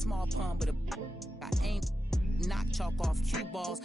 Small pun, but I ain't knock chalk off cue balls.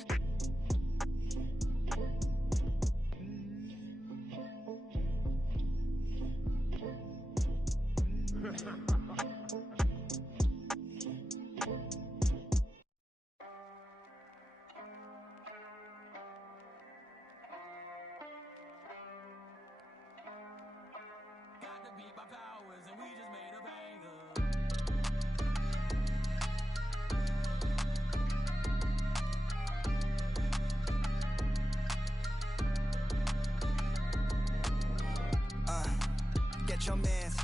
Get your mans.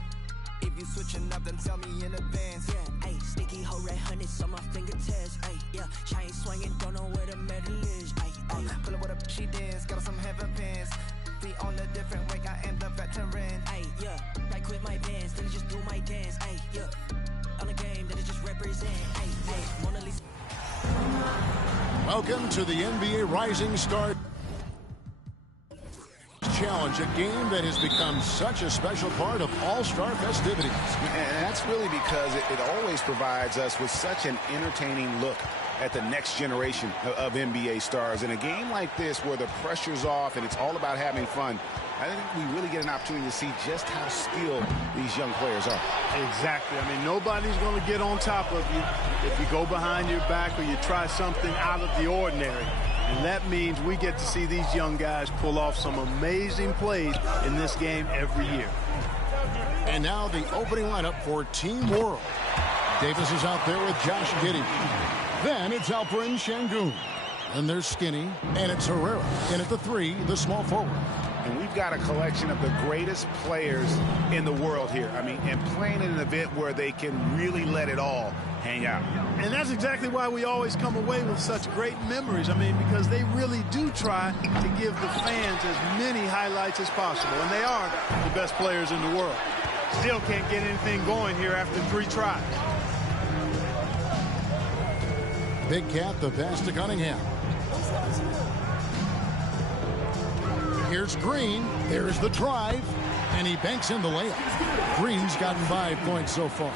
If you switching up, then tell me in advance. Yeah, ayy, sticky hoe red hundreds on my fingertips. Ayy, yeah, chain swinging, don't know where the medal is. Ayy, pull up with a she dance, got some heaven pants. We on a different way, I am the veteran. Ayy, yeah, right quit my bands, then I just do my dance. Ayy, yeah, on a game that I just represent. Ayy, ayy, Mona Lisa. Welcome to the NBA Rising Star Challenge, a game that has become such a special part of all-star festivities. And that's really because it always provides us with such an entertaining look at the next generation of NBA stars. In a game like this where the pressure's off and it's all about having fun, I think we really get an opportunity to see just how skilled these young players are. Exactly. I mean, nobody's going to get on top of you if you go behind your back or you try something out of the ordinary. And that means we get to see these young guys pull off some amazing plays in this game every year. And now the opening lineup for Team World. Davis is out there with Josh Giddey. Then it's Alperen Sengun. And there's Skinny. And it's Herrera. And at the 3, the small forward. And we've got a collection of the greatest players in the world here. I mean, and playing in an event where they can really let it all hang out. And that's exactly why we always come away with such great memories. I mean, because they really do try to give the fans as many highlights as possible. And they are the best players in the world. Still can't get anything going here after 3 tries. Big Cat, the pass to Cunningham. Here's Green. There's the drive. And he banks in the layup. Green's gotten 5 points so far.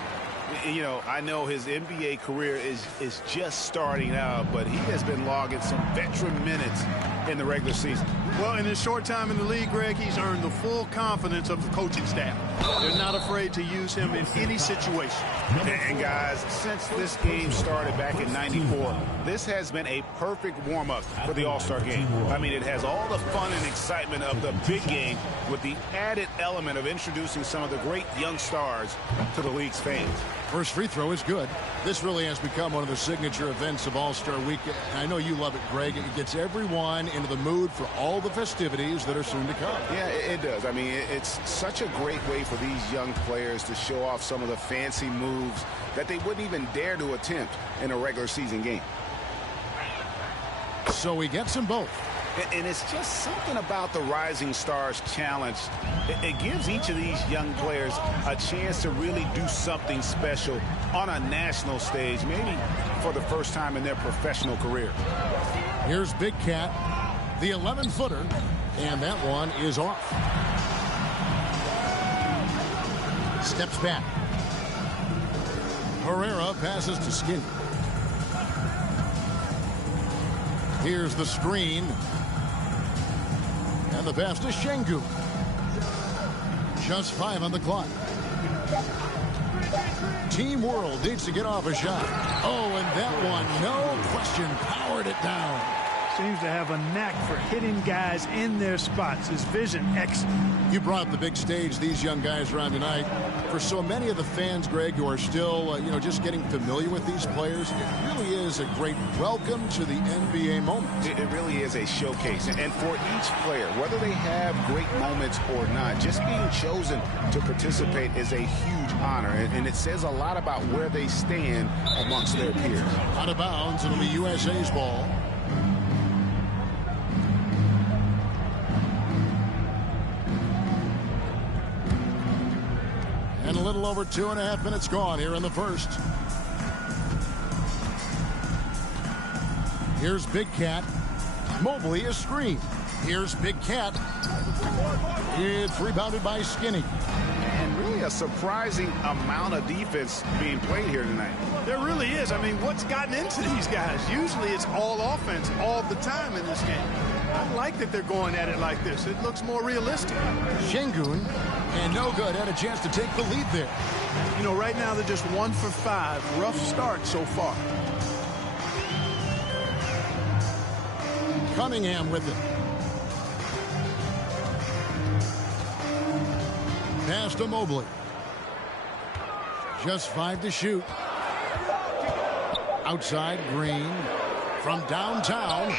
You know, I know his NBA career is just starting out, but he has been logging some veteran minutes in the regular season. Well, in his short time in the league, Greg, he's earned the full confidence of the coaching staff. They're not afraid to use him in any situation. And guys, since this game started back in '94, this has been a perfect warm-up for the All-Star game. I mean, it has all the fun and excitement of the big game with the added element of introducing some of the great young stars to the league's fans. First free throw is good. This really has become one of the signature events of All-Star Weekend. I know you love it, Greg. It gets everyone into the mood for all the festivities that are soon to come. Yeah, it does. I mean, it's such a great way for these young players to show off some of the fancy moves that they wouldn't even dare to attempt in a regular season game. So he gets them both. And it's just something about the Rising Stars Challenge. It gives each of these young players a chance to really do something special on a national stage, maybe for the first time in their professional career. Here's Big Cat, the 11-footer, and that one is off. Steps back. Herrera passes to Skinny. Here's the screen. And the pass to Sengun. Just 5 on the clock. Team World needs to get off a shot. Oh, and that one, no question, powered it down. Seems to have a knack for hitting guys in their spots. His vision, excellent. You brought up the big stage these young guys are on tonight. For so many of the fans, Greg, who are still, just getting familiar with these players, it really is a great welcome to the NBA moment. It really is a showcase. And for each player, whether they have great moments or not, just being chosen to participate is a huge honor. And it says a lot about where they stand amongst their peers. Out of bounds, it'll be USA's ball. And a little over 2.5 minutes gone here in the first. Here's Big Cat. Mobley, a screen. Here's Big Cat. It's rebounded by Skinny. And really a surprising amount of defense being played here tonight. There really is. I mean, what's gotten into these guys? Usually it's all offense all the time in this game. I like that they're going at it like this. It looks more realistic. Şengün, and no good, had a chance to take the lead there. You know, right now they're just 1 for 5. Rough start so far. Cunningham with it. Pass to Mobley. Just 5 to shoot. Outside, Green. From downtown.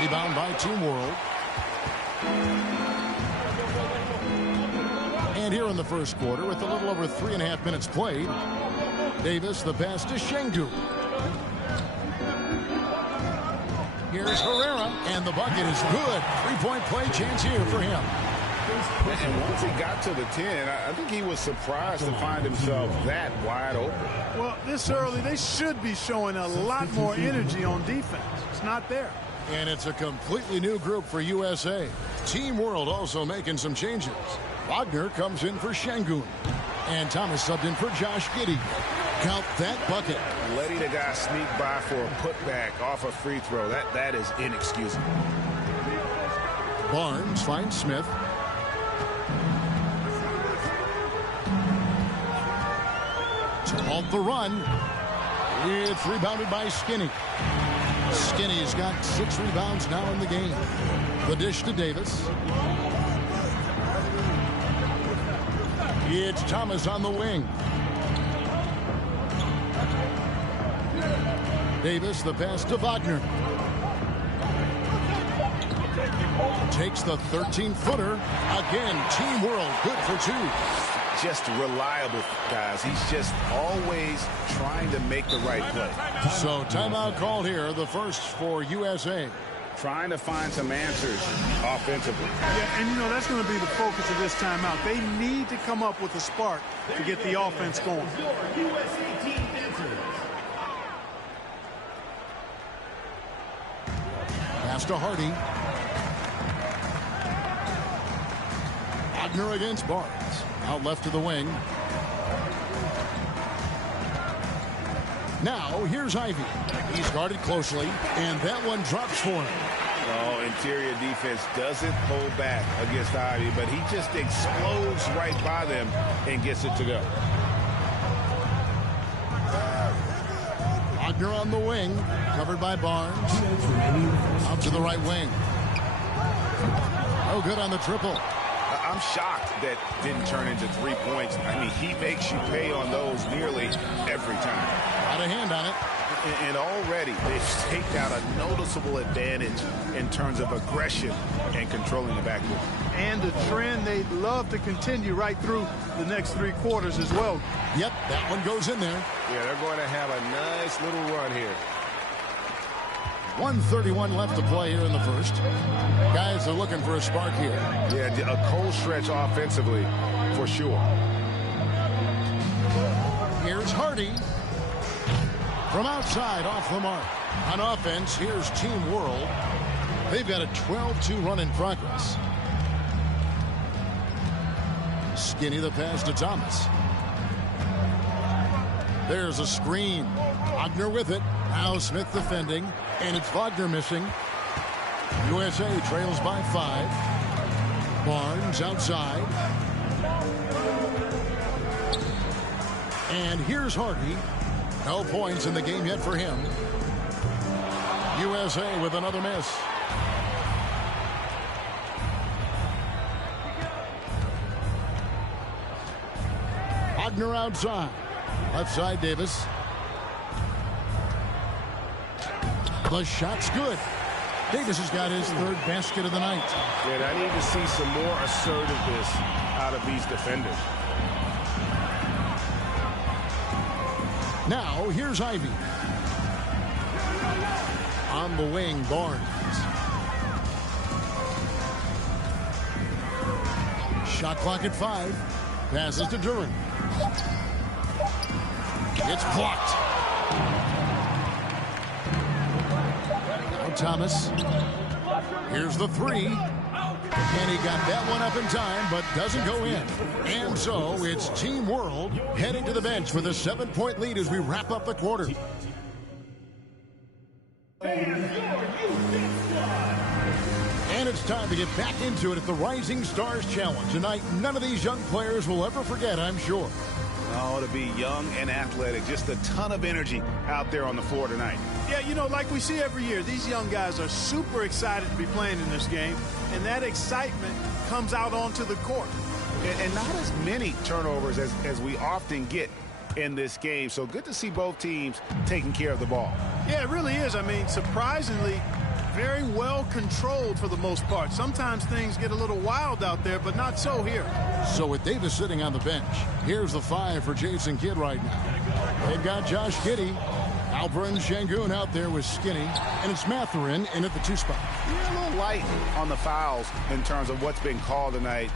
Rebound by Team World. And here in the first quarter, with a little over 3.5 minutes played, Davis, the pass to Şengün. Here's Herrera, and the bucket is good. 3-point play chance here for him. And once he got to the 10, I think he was surprised to find himself that wide open. Well, this early, they should be showing a lot more energy on defense. It's not there. And it's a completely new group for USA. Team World also making some changes. Wagner comes in for Şengün. And Thomas subbed in for Josh Giddey. Count that bucket. Letting a guy sneak by for a putback off a free throw, that is inexcusable. Barnes finds Smith. To halt the run. It's rebounded by Skinny. Skinny's got 6 rebounds now in the game. The dish to Davis. It's Thomas on the wing. Davis, the pass to Wagner. Takes the 13-footer. Again, Team World, good for 2. Just reliable, guys. He's just always trying to make the right play. So timeout called here, the first for USA. Trying to find some answers offensively. Yeah, and you know, that's going to be the focus of this timeout. They need to come up with a spark to get the offense going. Pass to Hardy. Wagner against Barnes. Out left to the wing. Now, here's Ivey. He's guarded closely, and that one drops for him. Oh, interior defense doesn't hold back against Ivey, but he just explodes right by them and gets it to go. Wagner on the wing, covered by Barnes. Out to the right wing. Oh, good on the triple. I'm shocked that didn't turn into 3 points. I mean, he makes you pay on those nearly every time. Got a hand on it. And already they've taken out a noticeable advantage in terms of aggression and controlling the backcourt. And a trend they'd love to continue right through the next 3 quarters as well. Yep, that one goes in there. Yeah, they're going to have a nice little run here. 1:31 left to play here in the first. Guys are looking for a spark here. Yeah, a cold stretch offensively for sure. Here's Hardy. From outside, off the mark. On offense, here's Team World. They've got a 12-2 run in progress. Skinny the pass to Thomas. There's a screen. Wagner with it. Now Smith defending. And it's Wagner missing. USA trails by 5. Barnes outside. And here's Hardy. No points in the game yet for him. USA with another miss. Wagner outside. Left side, Davis. The shot's good. Davis has got his 3rd basket of the night. Yeah, I need to see some more assertiveness out of these defenders. Now, here's Ivey. On the wing, Barnes. Shot clock at 5. Passes to Duren. It's blocked. Now Thomas. Here's the 3. And he got that one up in time, but doesn't go in. And so it's Team World heading to the bench with a 7-point lead as we wrap up the quarter. And it's time to get back into it at the Rising Stars Challenge. Tonight, none of these young players will ever forget, I'm sure. Oh, to be young and athletic, just a ton of energy out there on the floor tonight. Yeah, you know, like we see every year, these young guys are super excited to be playing in this game, and that excitement comes out onto the court. And not as many turnovers as we often get in this game. So good to see both teams taking care of the ball. Yeah, it really is. I mean, surprisingly, very well controlled for the most part. Sometimes things get a little wild out there, but not so here. So with Davis sitting on the bench, here's the 5 for Jason Kidd right now. They've got Josh Giddey, Alperen Sengun out there with Skinny, and it's Mathurin in at the 2 spot. Yeah, a little light on the fouls in terms of what's been called tonight,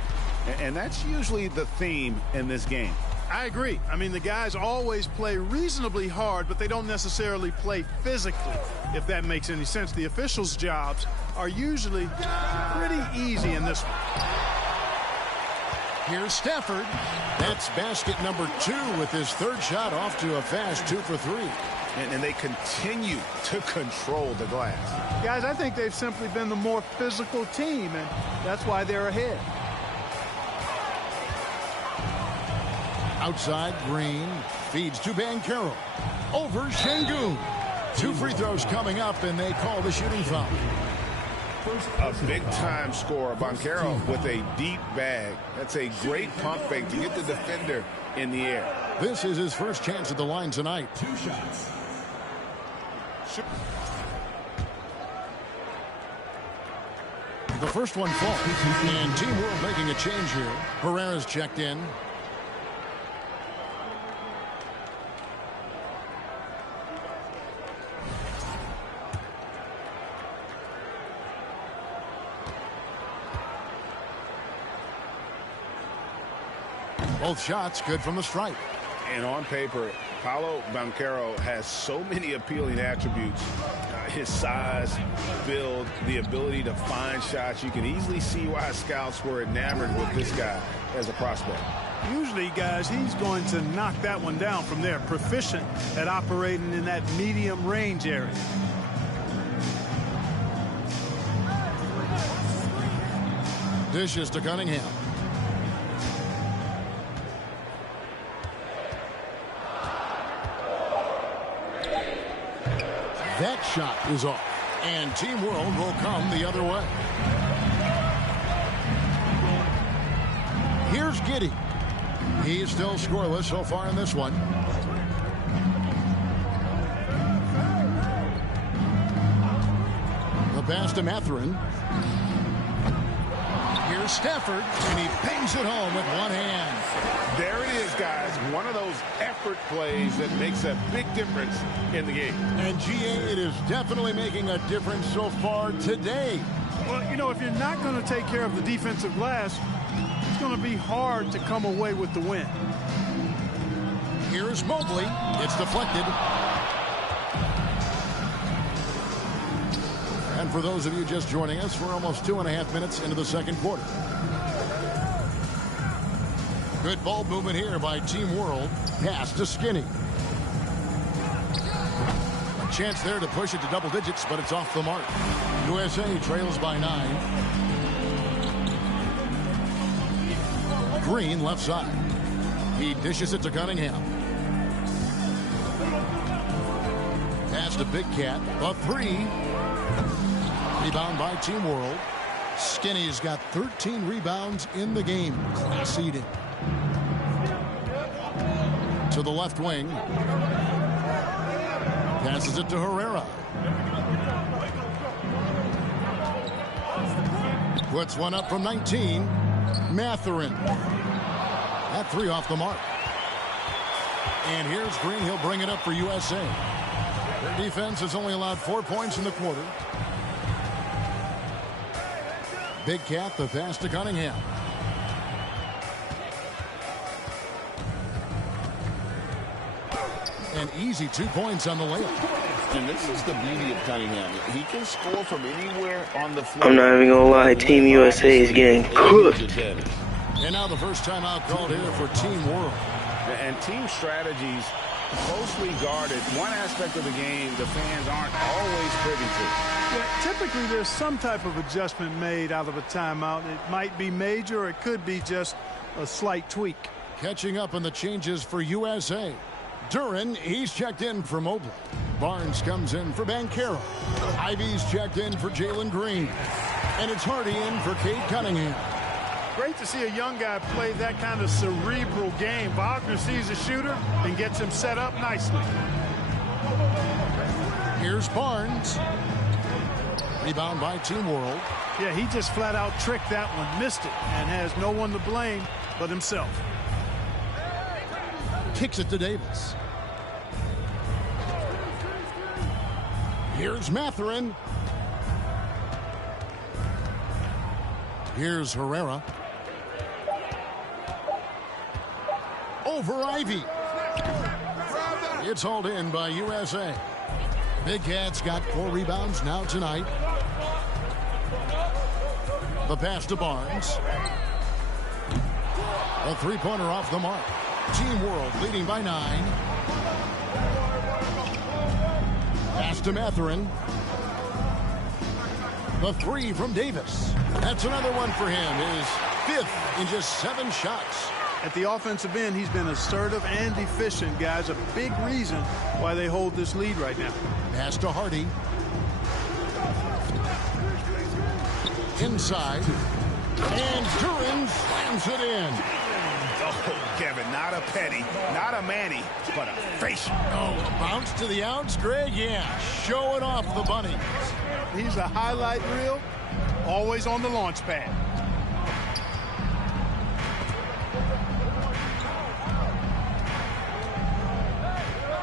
and that's usually the theme in this game. I agree. I mean, the guys always play reasonably hard, but they don't necessarily play physically, if that makes any sense. The officials' jobs are usually pretty easy in this one. Here's Stafford. That's basket number 2 with his 3rd shot off to a fast 2 for 3. And they continue to control the glass. Guys, I think they've simply been the more physical team, and that's why they're ahead. Outside, Green feeds to Banchero. Over Sengun. 2 free throws coming up, and they call the shooting foul. A big-time scorer, Banchero, with a deep bag. That's a great pump fake to get the defender in the air. This is his first chance at the line tonight. 2 shots. The first one falls. And Team World making a change here. Herrera's checked in. Both shots good from the stripe. And on paper, Paolo Banchero has so many appealing attributes. His size, build, the ability to find shots. You can easily see why scouts were enamored with this guy as a prospect. Usually, guys, he's going to knock that one down from there. Proficient at operating in that medium range area. Dishes to Cunningham. That shot is off, and Team World will come the other way. Here's Giddey. He's still scoreless so far in this one. The pass to Mathurin. Here's Stafford, and he pings it home with one hand. There it is, guys. One of those effort plays that makes a big difference in the game. And GA, it is definitely making a difference so far today. Well, you know, if you're not going to take care of the defensive glass, it's going to be hard to come away with the win. Here's Mobley. It's deflected. And for those of you just joining us, we're almost 2.5 minutes into the second quarter. Good ball movement here by Team World. Pass to Skinny. A chance there to push it to double digits, but it's off the mark. USA trails by 9. Green left side. He dishes it to Cunningham. Pass to Big Cat. A 3. Rebound by Team World. Skinny's got 13 rebounds in the game. Class eating. To the left wing. Passes it to Herrera. Puts one up from 19. Mathurin. That 3 off the mark. And here's Green. He'll bring it up for USA. Their defense has only allowed 4 points in the quarter. Big Cat, the pass to Cunningham. An easy 2 points on the layup. And this is the beauty of Cunningham. He can score from anywhere on the floor. I'm not even gonna lie, Team USA is getting cooked. And now the first timeout called here for Team World. And team strategies closely guarded. One aspect of the game the fans aren't always privy to. Yeah, typically there's some type of adjustment made out of a timeout. It might be major or it could be just a slight tweak. Catching up on the changes for USA. Duren, he's checked in for Mobley. Barnes comes in for Banchero. Ivy's checked in for Jalen Green. And it's Hardy in for Cade Cunningham. Great to see a young guy play that kind of cerebral game. Wagner sees a shooter and gets him set up nicely. Here's Barnes. Rebound by Team World. Yeah, he just flat out tricked that one, missed it, and has no one to blame but himself. Kicks it to Davis. Here's Mathurin. Here's Herrera. Over Ivy. It's hauled in by USA. Big Cat's got 4 rebounds now tonight. The pass to Barnes. A three-pointer off the mark. Team World leading by 9. Pass to Mathurin. The 3 from Davis. That's another one for him. His 5th in just 7 shots. At the offensive end, he's been assertive and efficient, guys. A big reason why they hold this lead right now. Pass to Hardy. Inside. And Duren slams it in. Oh, Kevin, not a Petty, not a Manny, but a facial. Oh, a bounce to the outs, Greg? Yeah, showing off the bunny. He's a highlight reel, always on the launch pad.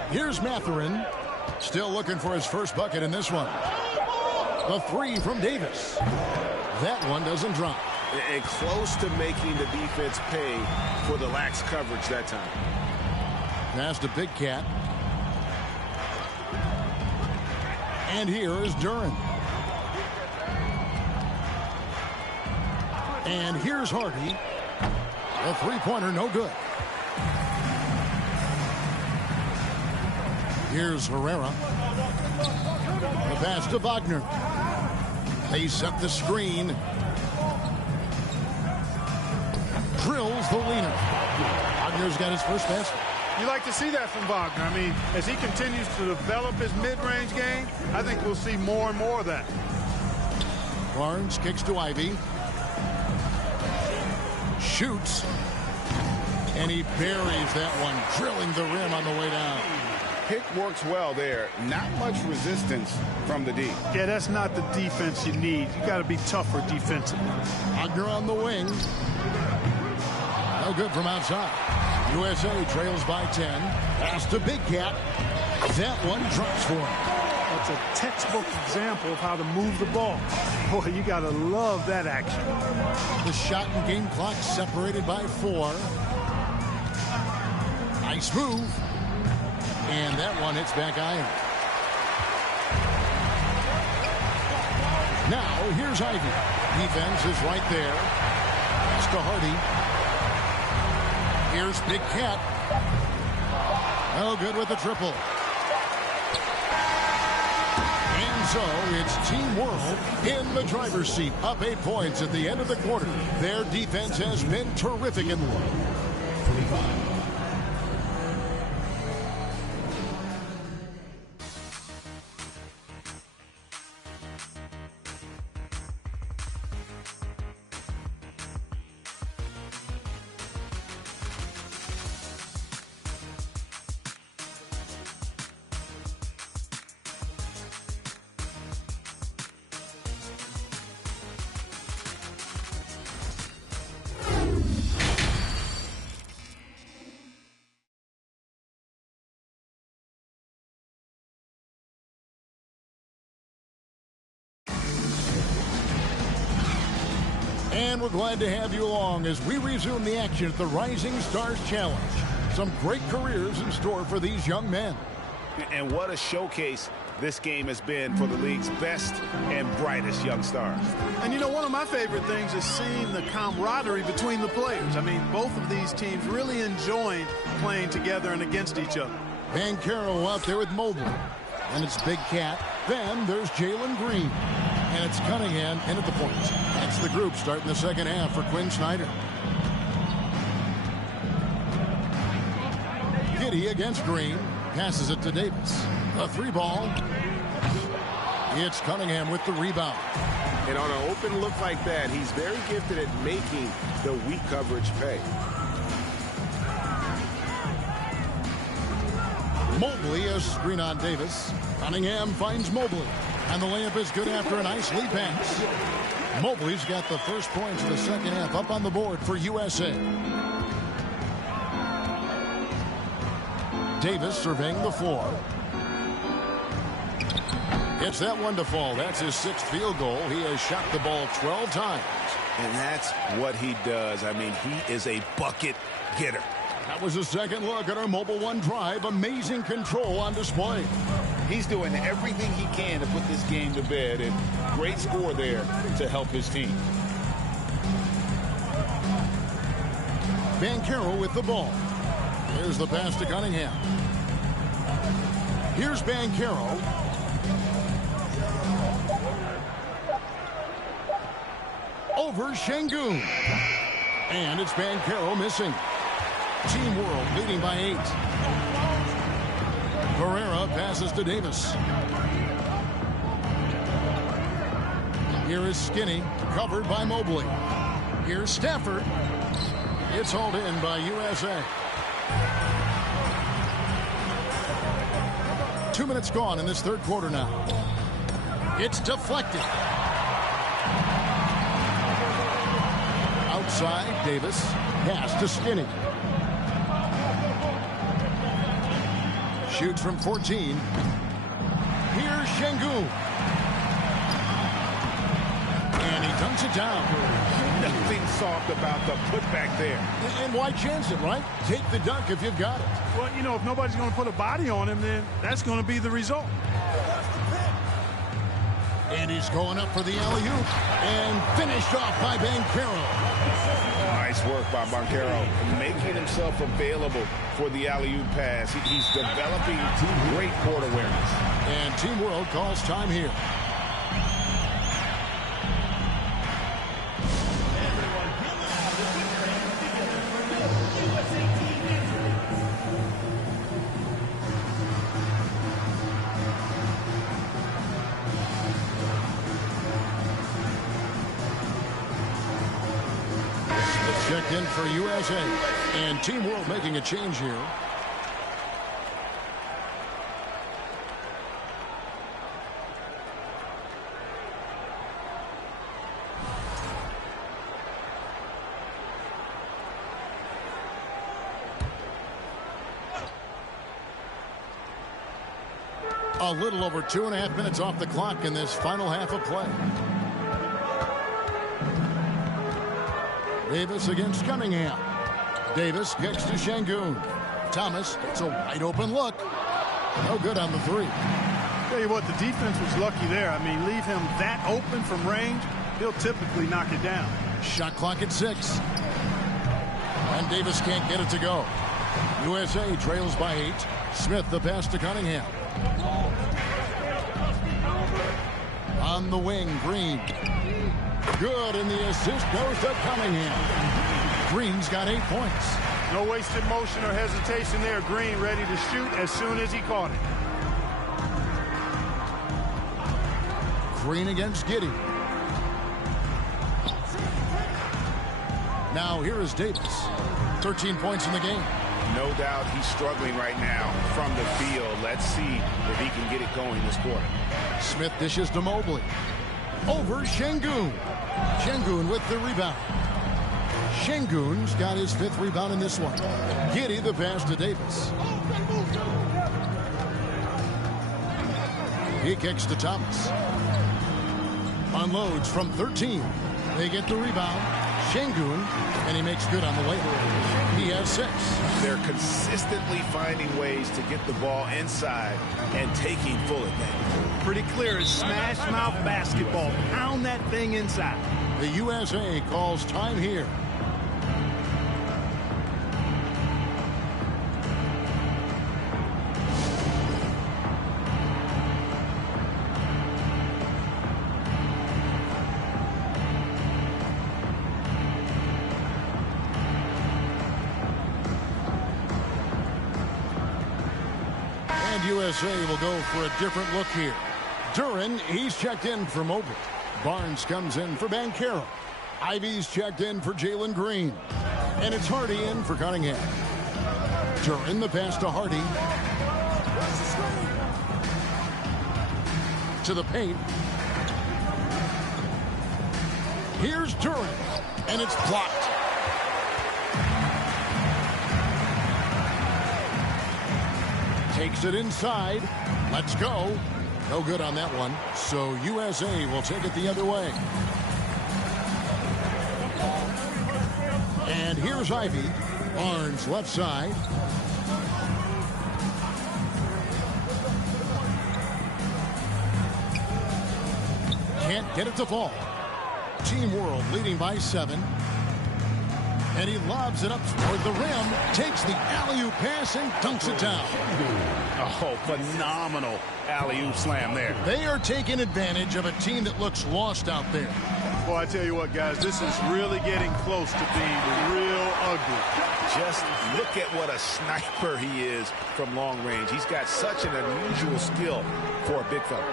Here's Mathurin. Still looking for his first bucket in this one. The 3 from Davis. That one doesn't drop. And close to making the defense pay for the lax coverage that time. Pass to Big Cat. And here is Duren. And here's Hardy. A three-pointer, no good. Here's Herrera. The pass to Wagner. They set the screen. Drills the leaner. Wagner's got his first basket. You like to see that from Wagner. I mean, as he continues to develop his mid-range game, I think we'll see more and more of that. Barnes kicks to Ivy. Shoots. And he buries that one, drilling the rim on the way down. Pick works well there. Not much resistance from the D. Yeah, that's not the defense you need. You got to be tougher defensively. Wagner on the wing. No good from outside. USA trails by 10. Pass to Big Cat. That one drops for him. That's a textbook example of how to move the ball. Boy, you got to love that action. The shot and game clock separated by 4. Nice move. And that one hits back iron. Now, here's Ivy. Defense is right there. Pass to Hardy. Here's Big Cat. Oh, good with the triple. And so it's Team World in the driver's seat. Up 8 points at the end of the quarter. Their defense has been terrific in the one. And we're glad to have you along as we resume the action at the Rising Stars Challenge. Some great careers in store for these young men. And what a showcase this game has been for the league's best and brightest young stars. And you know, one of my favorite things is seeing the camaraderie between the players. I mean, both of these teams really enjoying playing together and against each other. Banchero out there with Mobley. And it's Big Cat. Then there's Jalen Green. And it's Cunningham in at the point. That's the group starting the second half for Quinn Snyder. Giddey against Green. Passes it to Davis. A 3-ball. It's Cunningham with the rebound. And on an open look like that, he's very gifted at making the weak coverage pay. Mobley, a screen on Davis. Cunningham finds Mobley. And the layup is good after a nice lead pass. Mobley's got the first points of the second half up on the board for USA. Davis surveying the floor. Gets that one to fall. That's his 6th field goal. He has shot the ball 12 times. And that's what he does. I mean, he is a bucket getter. That was a second look at our Mobile One drive. Amazing control on display. He's doing everything he can to put this game to bed, and great score there to help his team. Banchero with the ball. Here's the pass to Cunningham. Here's Banchero. Over Şengün. And it's Banchero missing. Team World leading by 8. Pereira passes to Davis. Here is Skinny, covered by Mobley. Here's Stafford. It's hauled in by USA. 2 minutes gone in this third quarter now. It's deflected. Outside, Davis. Pass to Skinny. Shoots from 14. Here's Şengün. And he dunks it down. Nothing soft about the putback there. And why chance it, right? Take the dunk if you've got it. Well, you know, if nobody's going to put a body on him, then that's going to be the result. And he's going up for the alley-oop. And finished off by Banchero. Nice work by Banchero, making himself available for the alley-oop pass. He's developing great court awareness. And Team World calls time here. Checked in for USA. And Team World making a change here. A little over 2.5 minutes off the clock in this final half of play. Davis against Cunningham. Davis gets to Şengün. Thomas, it's a wide open look. No good on the 3. Tell you what, the defense was lucky there. I mean, leave him that open from range, he'll typically knock it down. Shot clock at 6. And Davis can't get it to go. USA trails by 8. Smith the pass to Cunningham. On the wing, Green. Good, and the assist goes to Cunningham. Green's got 8 points. No wasted motion or hesitation there. Green ready to shoot as soon as he caught it. Green against Giddey. Now here is Davis. 13 points in the game. No doubt he's struggling right now from the field. Let's see if he can get it going this quarter. Smith dishes to Mobley. Over Şengün. Şengün with the rebound. Şengün's got his 5th rebound in this one. Giddey the pass to Davis. He kicks to Thomas. Unloads from 13. They get the rebound. Şengün, and he makes good on the way. He has 6. They're consistently finding ways to get the ball inside and taking full advantage. Pretty clear. It's smash mouth basketball. Pound that thing inside. The USA calls time here. And USA will go for a different look here. Duren, he's checked in for Mobley. Barnes comes in for Banchero. Ivy's checked in for Jalen Green. And it's Hardy in for Cunningham. Duren, the pass to Hardy. To the paint. Here's Duren. And it's blocked. Takes it inside. Let's go. No good on that one. So USA will take it the other way. And here's Ivy. Barnes left side. Can't get it to fall. Team World leading by 7. And he lobs it up toward the rim. Takes the alley-oop pass and dunks it down. Oh, phenomenal alley-oop slam there. They are taking advantage of a team that looks lost out there. Well, I tell you what, guys, this is really getting close to being real ugly. Just look at what a sniper he is from long range. He's got such an unusual skill for a big fella.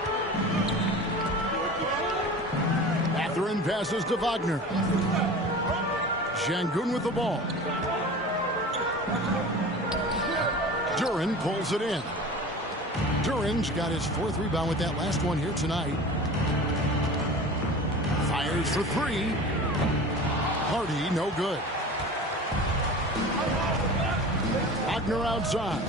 Mathurin passes to Wagner. Şengün with the ball. Duren pulls it in. Duren's got his 4th rebound with that last one here tonight. Fires for 3. Hardy, no good. Wagner outside.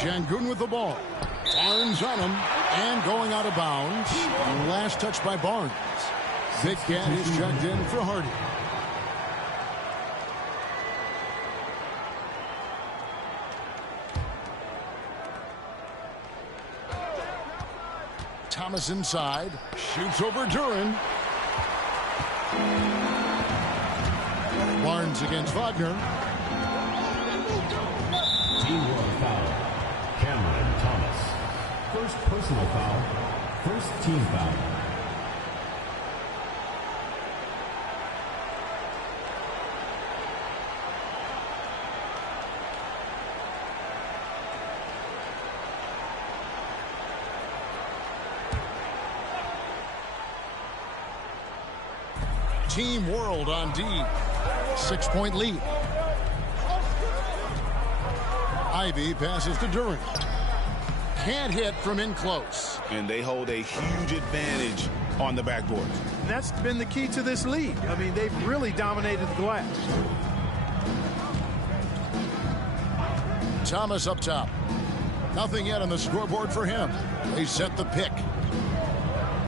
Şengün with the ball. Barnes on him and going out of bounds. Last touch by Barnes. Big Cat is checked in for Hardy. Thomas inside. Shoots over Duren. Barnes against Wagner. Team World foul. Cameron Thomas. First personal foul. First team foul. Team World on D. 6-point lead. Ivy passes to Duren. Can't hit from in close. And they hold a huge advantage on the backboard. And that's been the key to this lead. I mean, they've really dominated the glass. Thomas up top. Nothing yet on the scoreboard for him. They set the pick.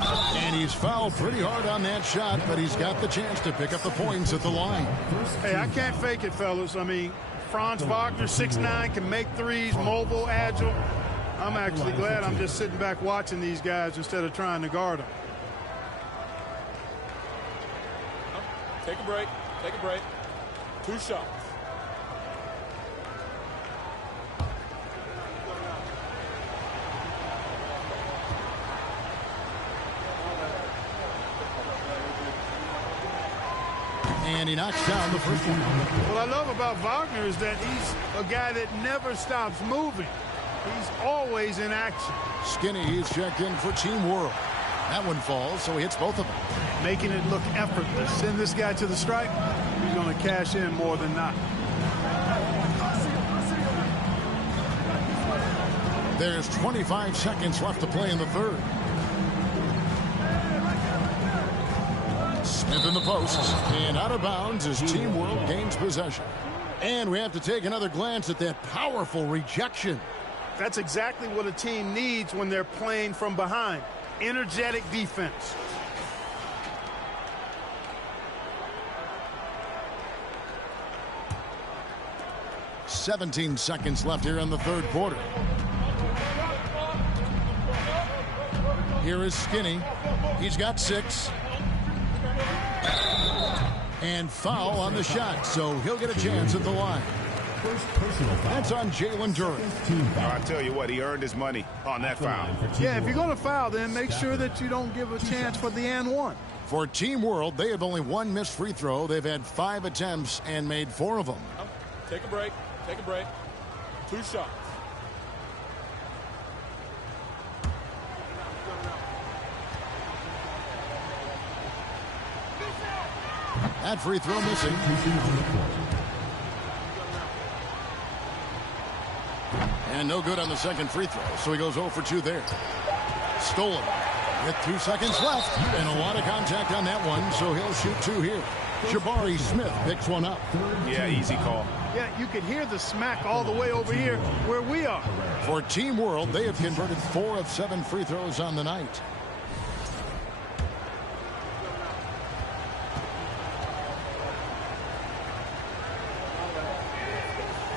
And he's fouled pretty hard on that shot, but he's got the chance to pick up the points at the line. Hey, I can't fake it, fellas. I mean, Franz Wagner, 6'9", can make threes, mobile, agile. I'm actually glad I'm just sitting back watching these guys instead of trying to guard them. Take a break. Take a break. 2 shots. And he knocks down the first one. What I love about Wagner is that he's a guy that never stops moving. He's always in action. Skinny is checked in for Team World. That one falls, so he hits both of them. Making it look effortless. Send this guy to the stripe. He's going to cash in more than not. There's 25 seconds left to play in the third. Smith in the post, and out of bounds as Team World gains possession. And we have to take another glance at that powerful rejection. That's exactly what a team needs when they're playing from behind. Energetic defense. 17 seconds left here in the third quarter. Here is Skinny. He's got 6. And foul on the shot, so he'll get a chance at the line. That's on Jalen Duren. I tell you what, he earned his money on that foul. Yeah, if you're going to foul, then make sure that you don't give a chance for the and one. For Team World, they have only 1 missed free throw. They've had 5 attempts and made 4 of them. Take a break. Take a break. 2 shots. That free throw missing. And no good on the second free throw, so he goes 0 for 2 there. Stolen with 2 seconds left, and a lot of contact on that one, so he'll shoot 2 here. Jabari Smith picks one up. Yeah, easy call. Yeah, you could hear the smack all the way over here where we are. For Team World, they have converted 4 of 7 free throws on the night.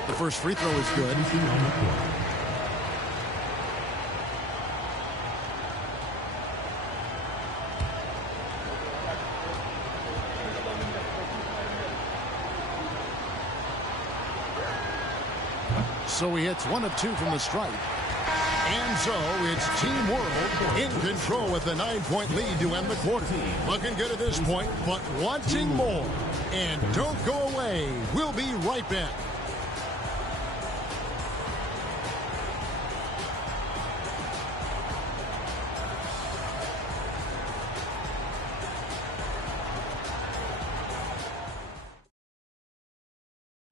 The first free throw is good. So he hits 1 of 2 from the stripe. And so it's Team World in control with a 9-point lead to end the quarter. Looking good at this point, but wanting more. And don't go away. We'll be right back.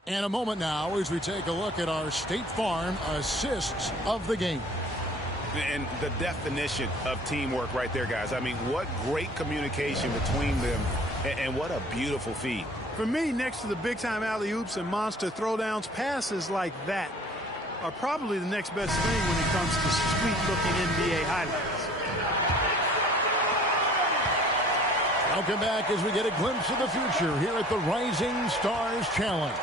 And a moment now as we take a look at our State Farm assists of the game. And the definition of teamwork right there, guys. I mean, what great communication between them, and what a beautiful feed. For me, next to the big-time alley-oops and monster throwdowns, passes like that are probably the next best thing when it comes to sweet-looking NBA highlights. Welcome back as we get a glimpse of the future here at the Rising Stars Challenge.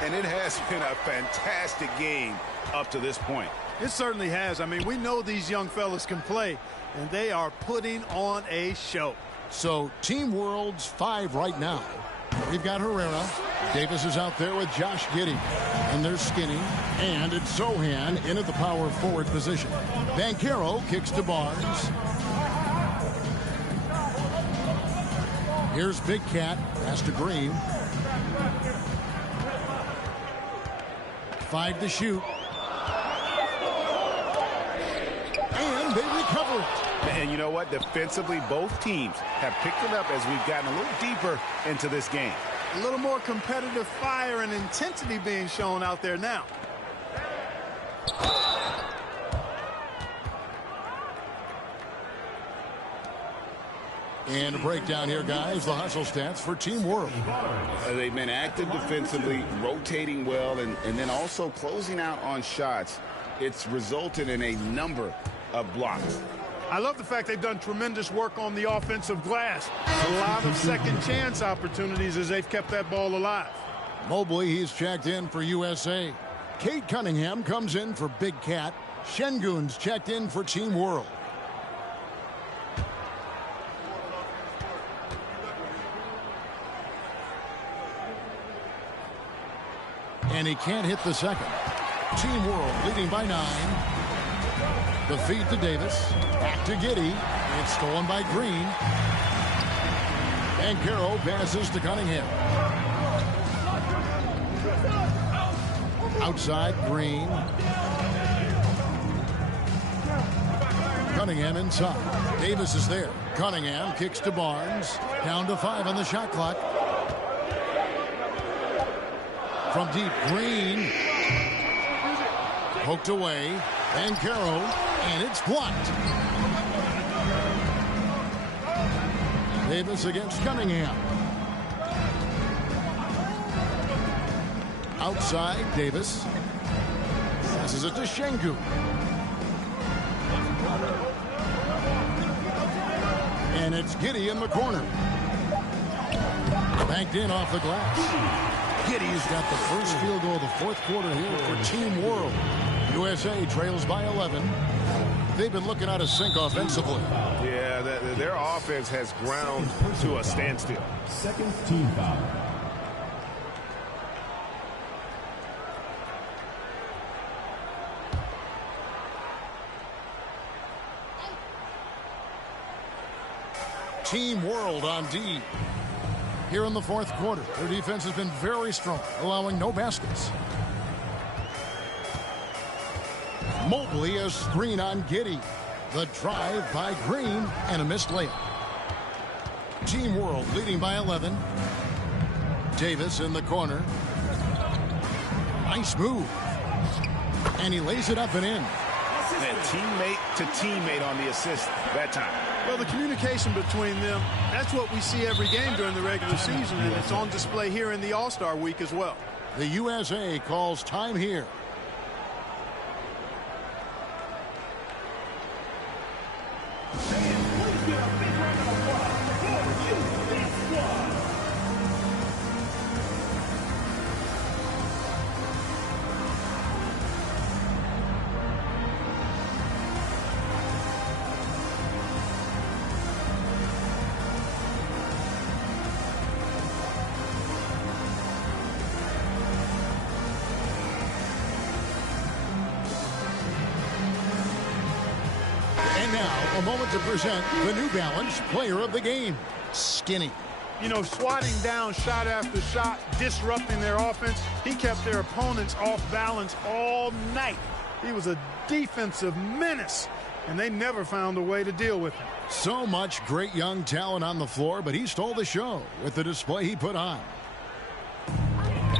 And it has been a fantastic game up to this point. It certainly has. I mean, we know these young fellas can play, and they are putting on a show. So Team World's 5 right now. We've got Herrera. Davis is out there with Josh Giddey. And there's Skinny. And it's Sohan in at the power forward position. Banchero kicks to Barnes. Here's Big Cat. Pass to Green. 5 to shoot. And they recover it. And you know what? Defensively, both teams have picked it up as we've gotten a little deeper into this game. A little more competitive fire and intensity being shown out there now. And a breakdown here, guys. The hustle stats for Team World. They've been active defensively, rotating well, and then also closing out on shots. It's resulted in a number of blocks. I love the fact they've done tremendous work on the offensive glass. A lot of second chance opportunities as they've kept that ball alive. Mobley, he's checked in for USA. Cade Cunningham comes in for Big Cat. Şengün's checked in for Team World. And he can't hit the second. Team World leading by 9. The feed to Davis. Back to Giddey. It's stolen by Green. And Banchero passes to Cunningham. Outside, Green. Cunningham inside. Davis is there. Cunningham kicks to Barnes. Down to 5 on the shot clock. From deep, Green. Poked away. Banchero, and it's blocked. Davis against Cunningham. Outside, Davis. Passes it to Şengün. And it's Giddey in the corner. Banked in off the glass. Giddy's got the first field goal of the fourth quarter here for Team World. USA trails by 11. They've been looking out of sync offensively. Yeah, their offense has ground to a standstill. Second team foul. Team World on D. Here in the fourth quarter, their defense has been very strong, allowing no baskets. Mobley, a screen on Giddey. The drive by Green and a missed layup. Team World leading by 11. Davis in the corner. Nice move. And he lays it up and in. And teammate to teammate on the assist that time. Well, the communication between them, that's what we see every game during the regular season, and it's on display here in the All-Star week as well. The USA calls time here. Now, a moment to present the New Balance Player of the Game, Skinny. You know, swatting down shot after shot, disrupting their offense. He kept their opponents off balance all night. He was a defensive menace, and they never found a way to deal with him. So much great young talent on the floor, but he stole the show with the display he put on.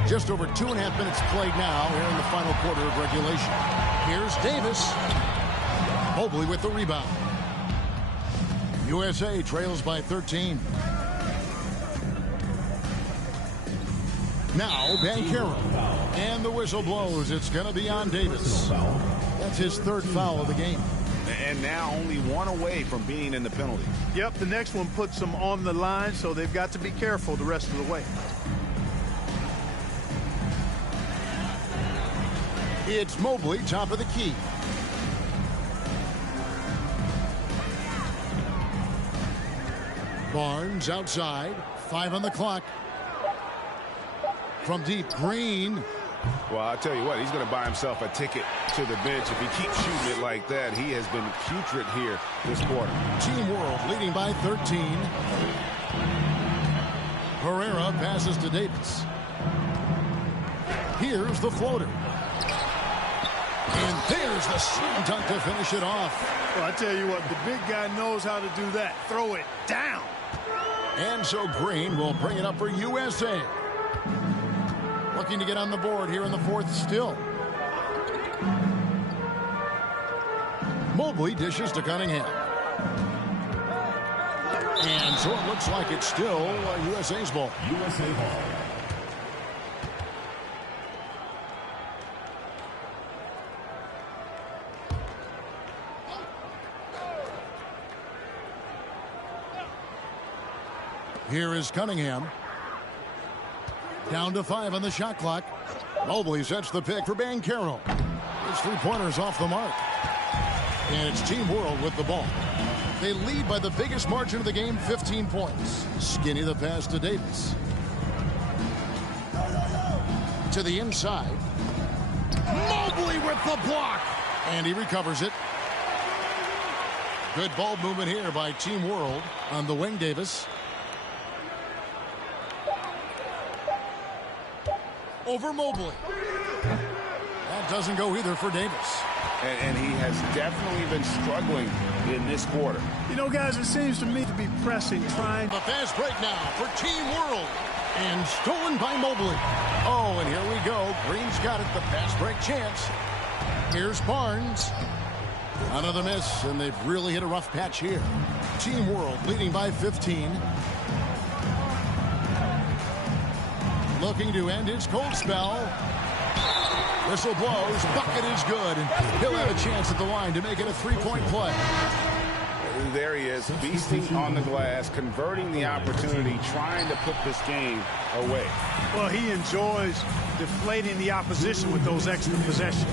Just over 2.5 minutes played now here in the final quarter of regulation. Here's Davis. Mobley with the rebound. USA trails by 13. Now Banchero. And the whistle blows. It's going to be on Davis. That's his third foul of the game. And now only one away from being in the penalty. Yep, the next one puts them on the line, so they've got to be careful the rest of the way. It's Mobley, top of the key. Barnes outside. 5 on the clock. From deep, Green. Well, I'll tell you what, he's going to buy himself a ticket to the bench. If he keeps shooting it like that, he has been putrid here this quarter. Team World leading by 13. Herrera passes to Davis. Here's the floater. And there's the slam dunk to finish it off. Well, I tell you what, the big guy knows how to do that. Throw it down. And so Green will bring it up for USA. Looking to get on the board here in the fourth still. Mobley dishes to Cunningham. And so it looks like it's still USA's ball. USA ball. Here is Cunningham. Down to 5 on the shot clock. Mobley sets the pick for Banchero. His three-pointers off the mark. And it's Team World with the ball. They lead by the biggest margin of the game, 15 points. Skinny the pass to Davis. To the inside. Mobley with the block. And he recovers it. Good ball movement here by Team World on the wing, Davis. Over Mobley. That doesn't go either for Davis. And he has definitely been struggling in this quarter. You know, guys, it seems to me to be pressing, trying. A fast break now for Team World. And stolen by Mobley. Oh, and here we go. Green's got it, the fast break chance. Here's Barnes. Another miss, and they've really hit a rough patch here. Team World leading by 15. Looking to end his cold spell. Whistle blows. Bucket is good. And he'll have a chance at the line to make it a three-point play. There he is, feasting on the glass, converting the opportunity, trying to put this game away. Well, he enjoys deflating the opposition with those extra possessions.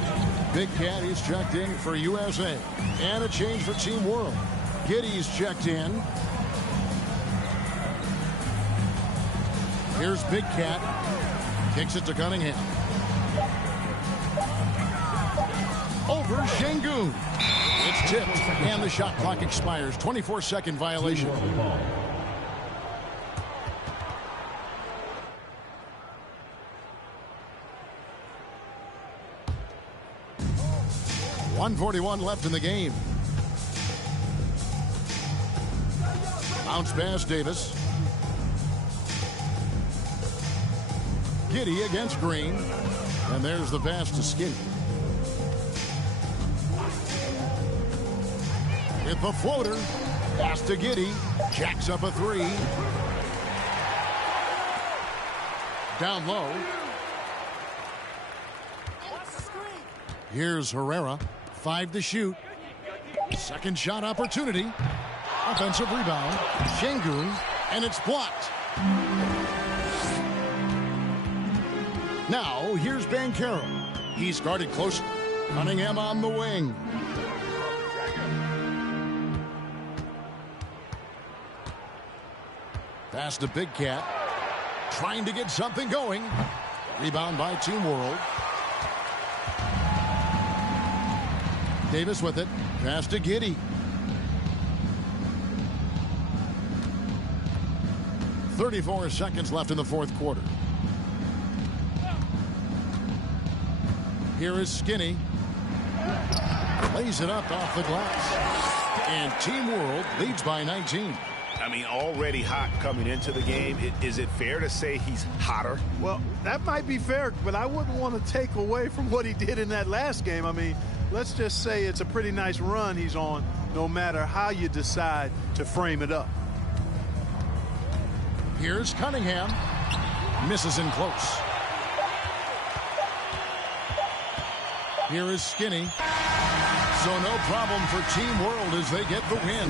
Big Cat is checked in for USA. And a change for Team World. Giddey's checked in. Here's Big Cat. Kicks it to Cunningham. Over Şengün. It's tipped, and the shot clock expires. 24-second violation. .141 left in the game. Bounce pass, Davis. Giddey against Green. And there's the pass to Skinny. With the floater. Pass to Giddey. Jacks up a three. Down low. Here's Herrera. 5 to shoot. Second shot opportunity. Offensive rebound. Şengün. And it's blocked. Now, here's Banchero. He's guarded close. Cunningham on the wing. Pass to Big Cat. Trying to get something going. Rebound by Team World. Davis with it. Pass to Giddey. .34 seconds left in the fourth quarter. Here is Skinny. Lays it up off the glass. And Team World leads by 19. I mean, already hot coming into the game. Is it fair to say he's hotter? Well, that might be fair, but I wouldn't want to take away from what he did in that last game. I mean, let's just say it's a pretty nice run he's on, no matter how you decide to frame it up. Here's Cunningham. Misses in close. Here is Skinny. So no problem for Team World as they get the win.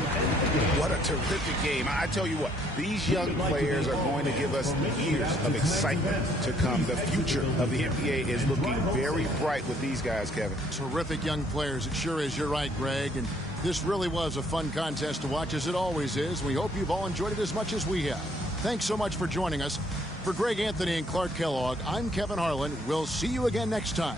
What a terrific game. I tell you what, these young players are going to give us years of excitement to come. The future of the NBA is looking very bright with these guys, Kevin. Terrific young players. It sure is. You're right, Greg. And this really was a fun contest to watch, as it always is. We hope you've all enjoyed it as much as we have. Thanks so much for joining us. For Greg Anthony and Clark Kellogg, I'm Kevin Harlan. We'll see you again next time.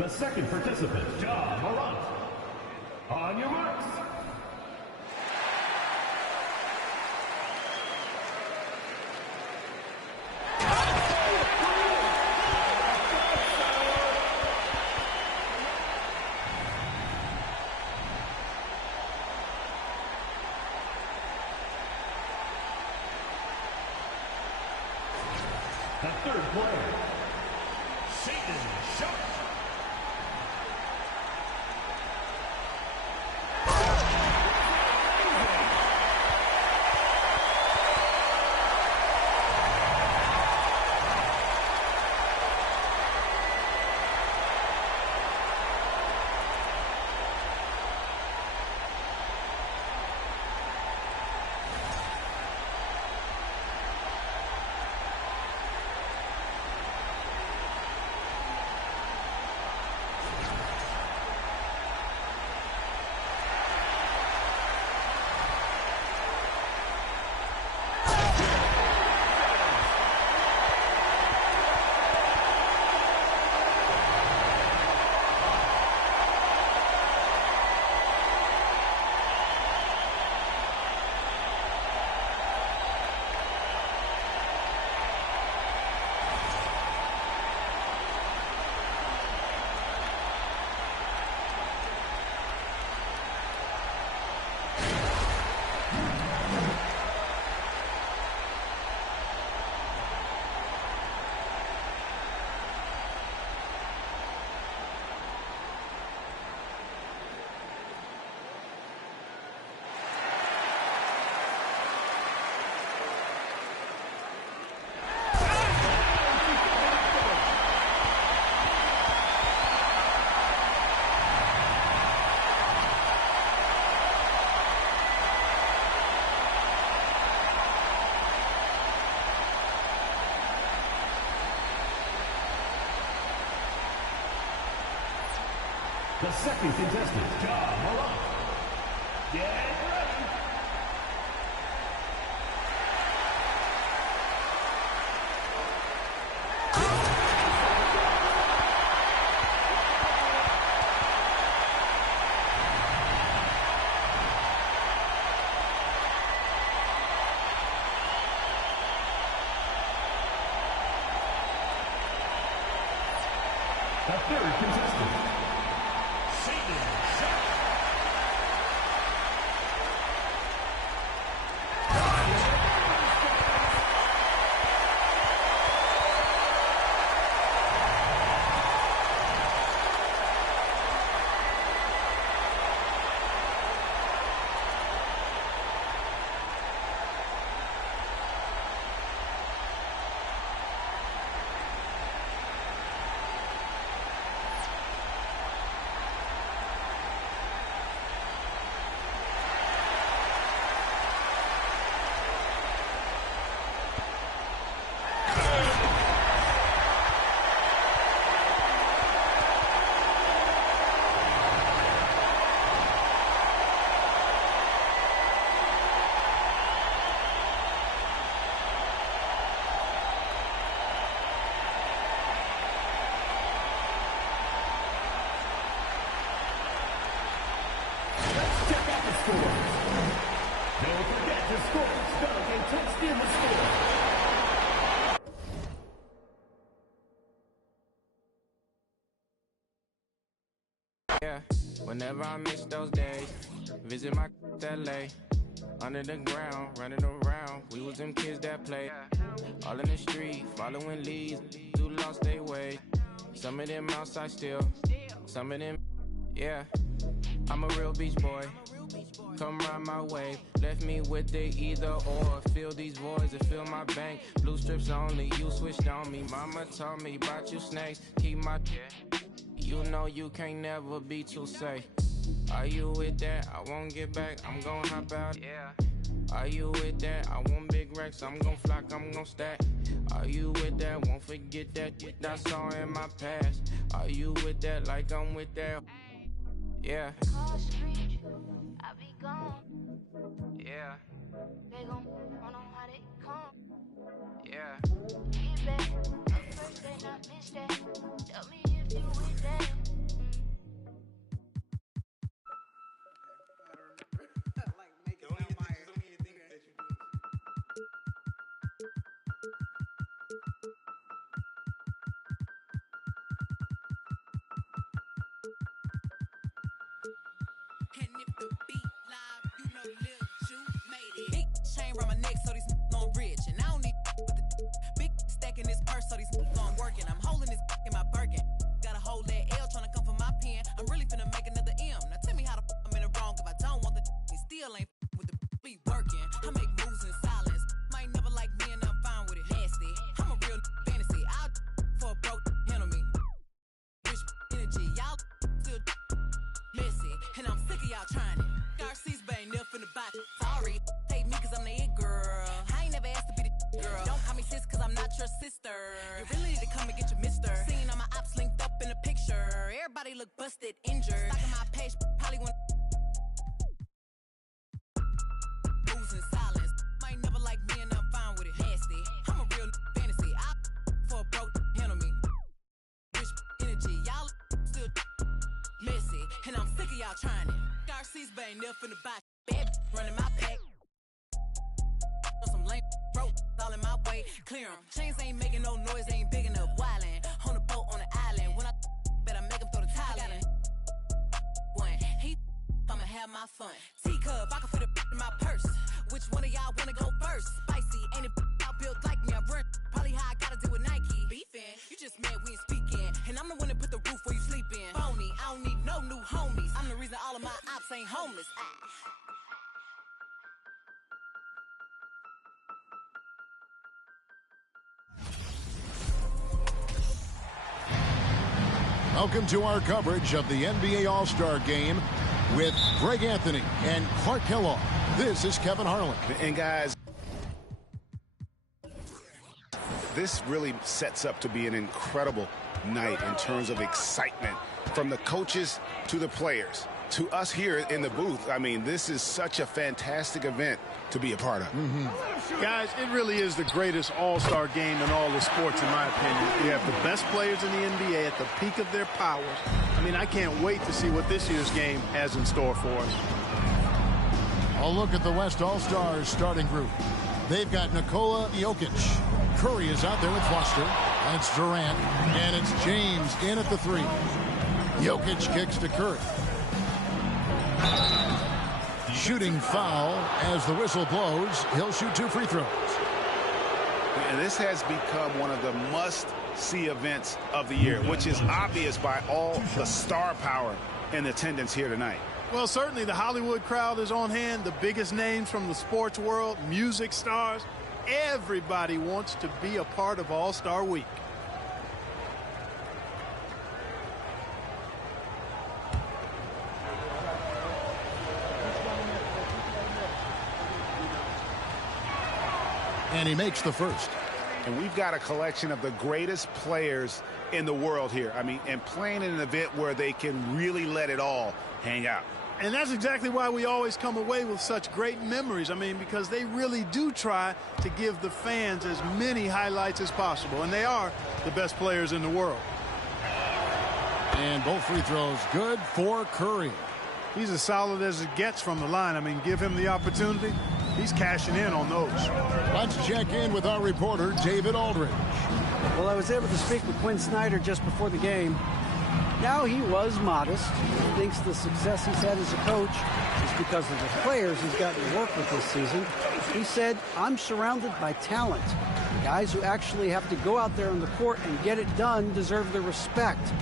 The second participant, Ja Morant. On your marks. The third player, Satan Sharp. The second contestant, Ja Morant. Get ready. The third contestant, Satan Sharp. Don't forget to score, dunk, and touch in the score. Yeah, whenever I miss those days, visit my LA. Under the ground, running around, we was them kids that play. All in the street, following leads, who lost their way. Some of them outside still, some of them, yeah. I'm a real beach boy. Come ride my way, left me with the either or. Fill these voids and fill my bank. Blue strips only, you switched on me. Mama told me about you snakes, keep my. You know you can't never be too safe. Are you with that? I won't get back, I'm gon' hop out. Yeah. Are you with that? I want big racks, I'm gon' flock, I'm gon' stack. Are you with that? Won't forget that I saw in my past. Are you with that? Like I'm with that. Yeah. I be gone. Yeah. They gon' run on how they come. Yeah. Get back. Up first, they not miss that. Tell me if you with that. And if the beat live, you know Lil Ju made it. Big chain around my neck, so these on rich. And I don't need with the big stack in this purse. still ain't with the be working. I make moves in silence. Might never like me and I'm fine with it. Nasty. I'm a real fantasy. I'll for a broke handle me. Rich energy. Y'all still messy. And I'm sick of y'all trying it. Garcia's bang near finna botch. Sorry. Take me cause I'm the it girl. I ain't never asked to be the girl. Don't call me sis cause I'm not your sister. You really need to come and get your mister. Seen all my ops linked up in a picture. Everybody look busted, injured. Stalking my page, probably want moves in silence. Might never like me and I'm fine with it. Nasty. I'm a real fantasy. I for a broke handle me. Rich energy. Y'all still messy. And I'm sick of y'all trying it. Garcia's bang near finna botch. Bad running my pack. Some lame broke all in my way. Clear 'em. Chains ain't making no noise, ain't big enough. Wildin' on the boat on the island. When I better make 'em throw the towel in. One, I'ma have my fun. Teacup, I can fit a in my purse. Which one of y'all wanna go first? Spicy, ain't it out built like me? I run probably how I gotta deal with Nike. Beefin', you just mad we ain't speaking. And I'm the one that put the roof where you sleepin'. Phony, I don't need no new homies. I'm the reason all of my ops ain't homeless. Welcome to our coverage of the NBA All-Star Game with Greg Anthony and Clark Kellogg. This is Kevin Harlan. And guys, this really sets up to be an incredible night in terms of excitement from the coaches to the players to us here in the booth. I mean, this is such a fantastic event to be a part of. Guys, it really is the greatest all-star game in all the sports, in my opinion. You have the best players in the NBA at the peak of their powers. I mean, I can't wait to see what this year's game has in store for us. A look at the West All-Stars starting group. They've got Nikola Jokic. Curry is out there with Foster. It's Durant. And it's James in at the three. Jokic kicks to Curry. Shooting foul as the whistle blows. He'll shoot 2 free throws. And this has become one of the must-see events of the year, which is obvious by all the star power in attendance here tonight. Well, certainly the Hollywood crowd is on hand. The biggest names from the sports world, music stars. Everybody wants to be a part of All-Star Week. And he makes the first. And we've got a collection of the greatest players in the world here. I mean, and playing in an event where they can really let it all hang out. And that's exactly why we always come away with such great memories. I mean, because they really do try to give the fans as many highlights as possible. And they are the best players in the world. And both free throws good for Curry. He's as solid as it gets from the line. I mean, give him the opportunity. He's cashing in on those. Let's check in with our reporter, David Aldridge. Well, I was able to speak with Quinn Snyder just before the game. Now, he was modest. He thinks the success he's had as a coach is because of the players he's gotten to work with this season. He said, I'm surrounded by talent. Guys who actually have to go out there on the court and get it done deserve the respect.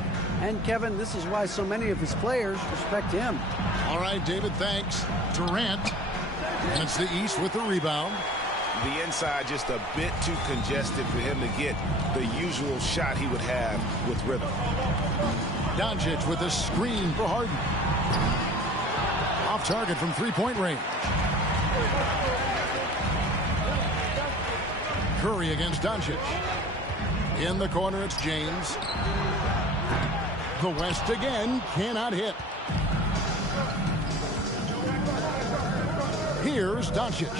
And, Kevin, this is why so many of his players respect him. All right, David, thanks. Durant. And it's the East with the rebound. The inside just a bit too congested for him to get the usual shot he would have with rhythm. Doncic with a screen for Harden. Off target from three-point range. Curry against Doncic. In the corner, it's James. The West again cannot hit. Here's Doncic.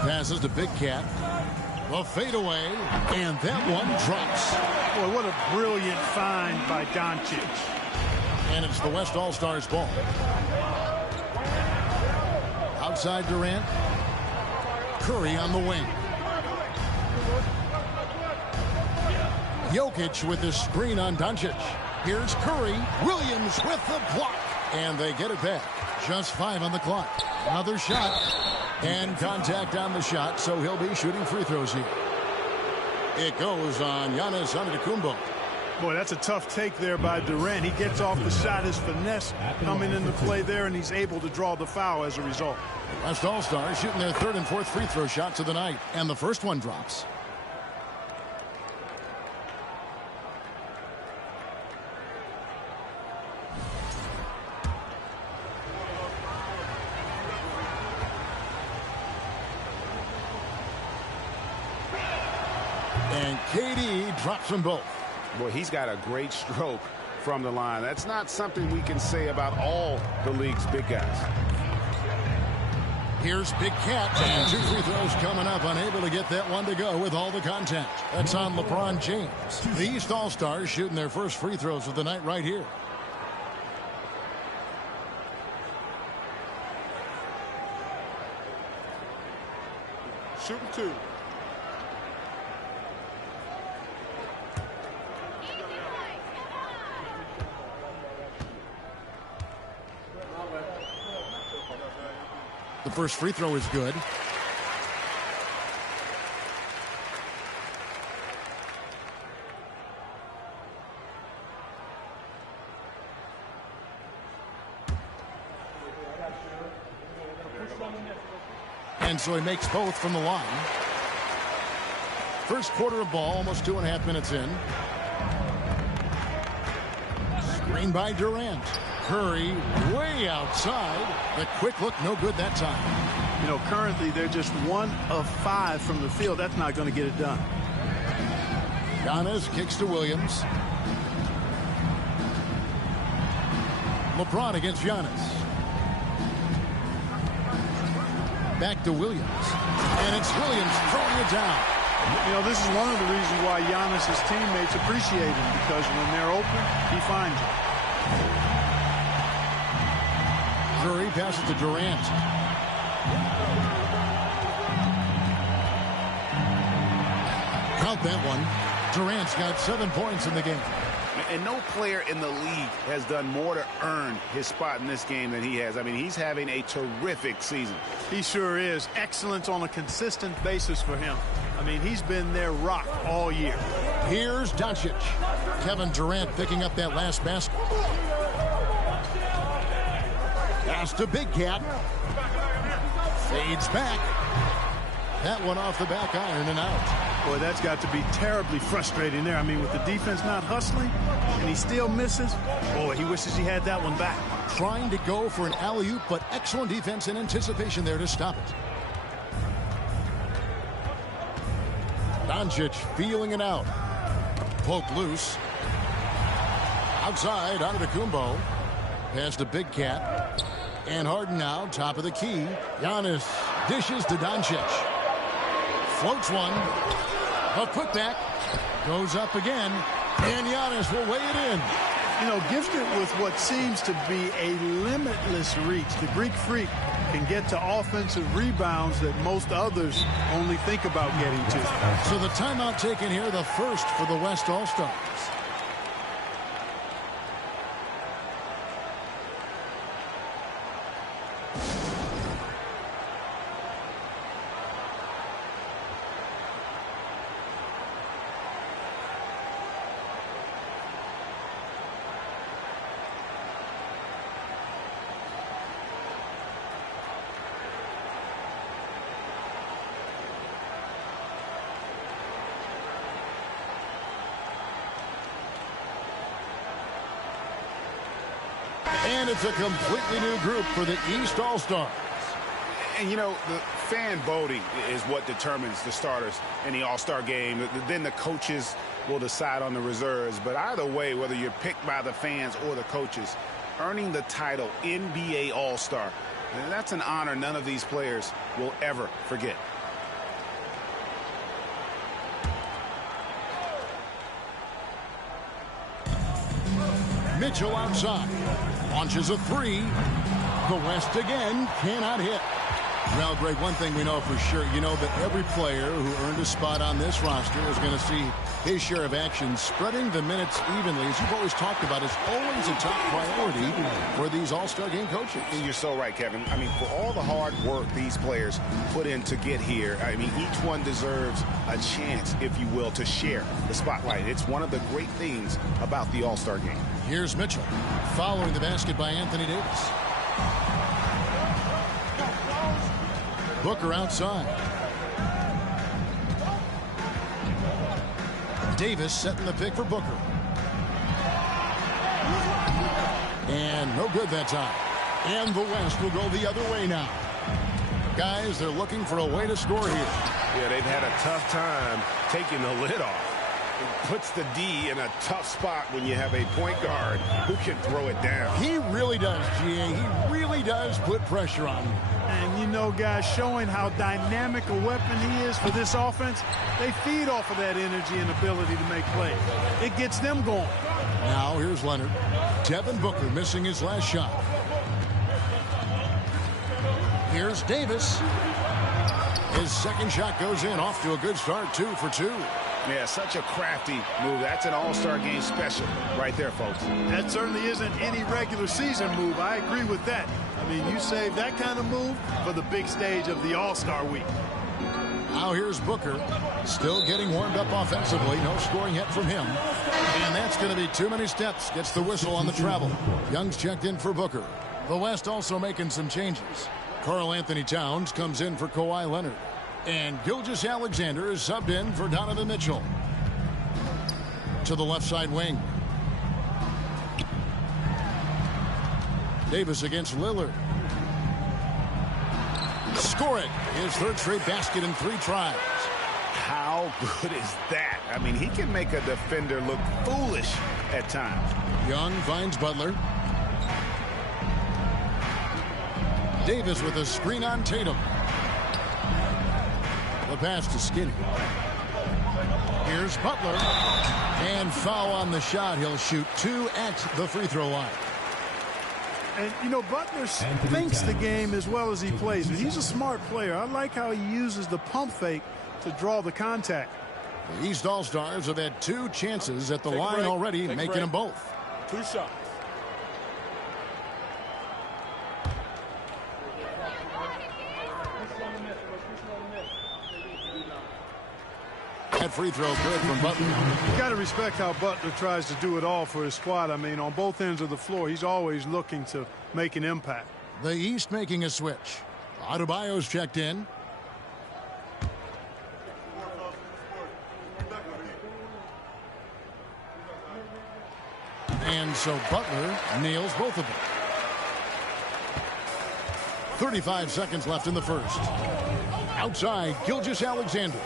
Passes to Big Cat. The fadeaway, and that one drops. Boy, what a brilliant find by Doncic. And it's the West All-Stars ball. Outside Durant. Curry on the wing. Jokic with the screen on Doncic. Here's Curry. Williams with the block. And they get it back. Just 5 on the clock. Another shot. And contact on the shot, so he'll be shooting free throws here. It goes on Giannis Antetokounmpo. Boy, that's a tough take there by Durant. He gets off the shot, his finesse coming into play there, and he's able to draw the foul as a result. West All-Stars shooting their third and fourth free throw shots of the night, and the first one drops. And KD drops them both. Boy, he's got a great stroke from the line. That's not something we can say about all the league's big guys. Here's Big Cat, and 2 free throws coming up, unable to get that one to go with all the contact. That's on LeBron James. The East All-Stars shooting their first free throws of the night right here. Shooting 2. The first free throw is good. And so he makes both from the line. First quarter of ball, almost 2.5 minutes in. Screen by Durant. Curry way outside. The quick look, no good that time. You know, currently they're just 1 of 5 from the field. That's not going to get it done. Giannis kicks to Williams. LeBron against Giannis. Back to Williams. And it's Williams throwing it down. You know, this is one of the reasons why Giannis' teammates appreciate him, because when they're open, he finds them. Curry passes to Durant. Count that one. Durant's got 7 points in the game. And no player in the league has done more to earn his spot in this game than he has. I mean, he's having a terrific season. He sure is. Excellence on a consistent basis for him. I mean, he's been their rock all year. Here's Doncic. Kevin Durant picking up that last basket. Pass to Big Cat. Fades back. That one off the back iron and out. Boy, that's got to be terribly frustrating there. I mean, with the defense not hustling and he still misses, boy, he wishes he had that one back. Trying to go for an alley-oop, but excellent defense and anticipation there to stop it. Doncic feeling it out. Poked loose. Outside, Antetokounmpo. Pass to Big Cat. And Harden now, top of the key. Giannis dishes to Doncic. Floats one. A putback. Goes up again. And Giannis will weigh it in. You know, gifted with what seems to be a limitless reach, the Greek Freak can get to offensive rebounds that most others only think about getting to. So the timeout taken here, the first for the West All-Stars. And it's a completely new group for the East All-Stars. And, you know, the fan voting is what determines the starters in the All-Star game. Then the coaches will decide on the reserves. But either way, whether you're picked by the fans or the coaches, earning the title NBA All-Star, that's an honor none of these players will ever forget. Mitchell outside. Launches a three. The West again cannot hit. Well, Greg, one thing we know for sure, you know that every player who earned a spot on this roster is going to see his share of action. Spreading the minutes evenly, as you've always talked about, is always a top priority for these All-Star Game coaches. And you're so right, Kevin. I mean, for all the hard work these players put in to get here, I mean, each one deserves a chance, if you will, to share the spotlight. It's one of the great things about the All-Star Game. Here's Mitchell, following the basket by Anthony Davis. Booker outside. Davis setting the pick for Booker. And no good that time. And the West will go the other way now. Guys, they're looking for a way to score here. Yeah, they've had a tough time taking the lid off. It puts the D in a tough spot when you have a point guard who can throw it down. He really does, GA. He really does put pressure on him. And, you know, guys, showing how dynamic a weapon he is for this offense, they feed off of that energy and ability to make plays. It gets them going. Now, here's Leonard. Devin Booker missing his last shot. Here's Davis. His second shot goes in. Off to a good start, 2 for 2. Yeah, such a crafty move. That's an All-Star Game special right there, folks. That certainly isn't any regular season move. I agree with that. I mean, you save that kind of move for the big stage of the All-Star week. Now here's Booker, still getting warmed up offensively. No scoring yet from him. And that's going to be too many steps. Gets the whistle on the travel. Young's checked in for Booker. The West also making some changes. Karl Anthony Towns comes in for Kawhi Leonard. And Gilgeous-Alexander is subbed in for Donovan Mitchell. To the left side wing. Davis against Lillard. Score it. His third straight basket in 3 tries. How good is that? I mean, he can make a defender look foolish at times. Young finds Butler. Davis with a screen on Tatum. The pass to Skinny. Here's Butler. And foul on the shot. He'll shoot 2 at the free throw line. And, you know, Butler thinks the game as well as he plays it. He's a smart player. I like how he uses the pump fake to draw the contact. The East All-Stars have had 2 chances at the line already, making them both. 2 shots. That free throw good from Butler. You got to respect how Butler tries to do it all for his squad. I mean, on both ends of the floor, he's always looking to make an impact. The East making a switch. Adebayo's checked in. And so Butler nails both of them. 35 seconds left in the first. Outside, Gilgeous-Alexander.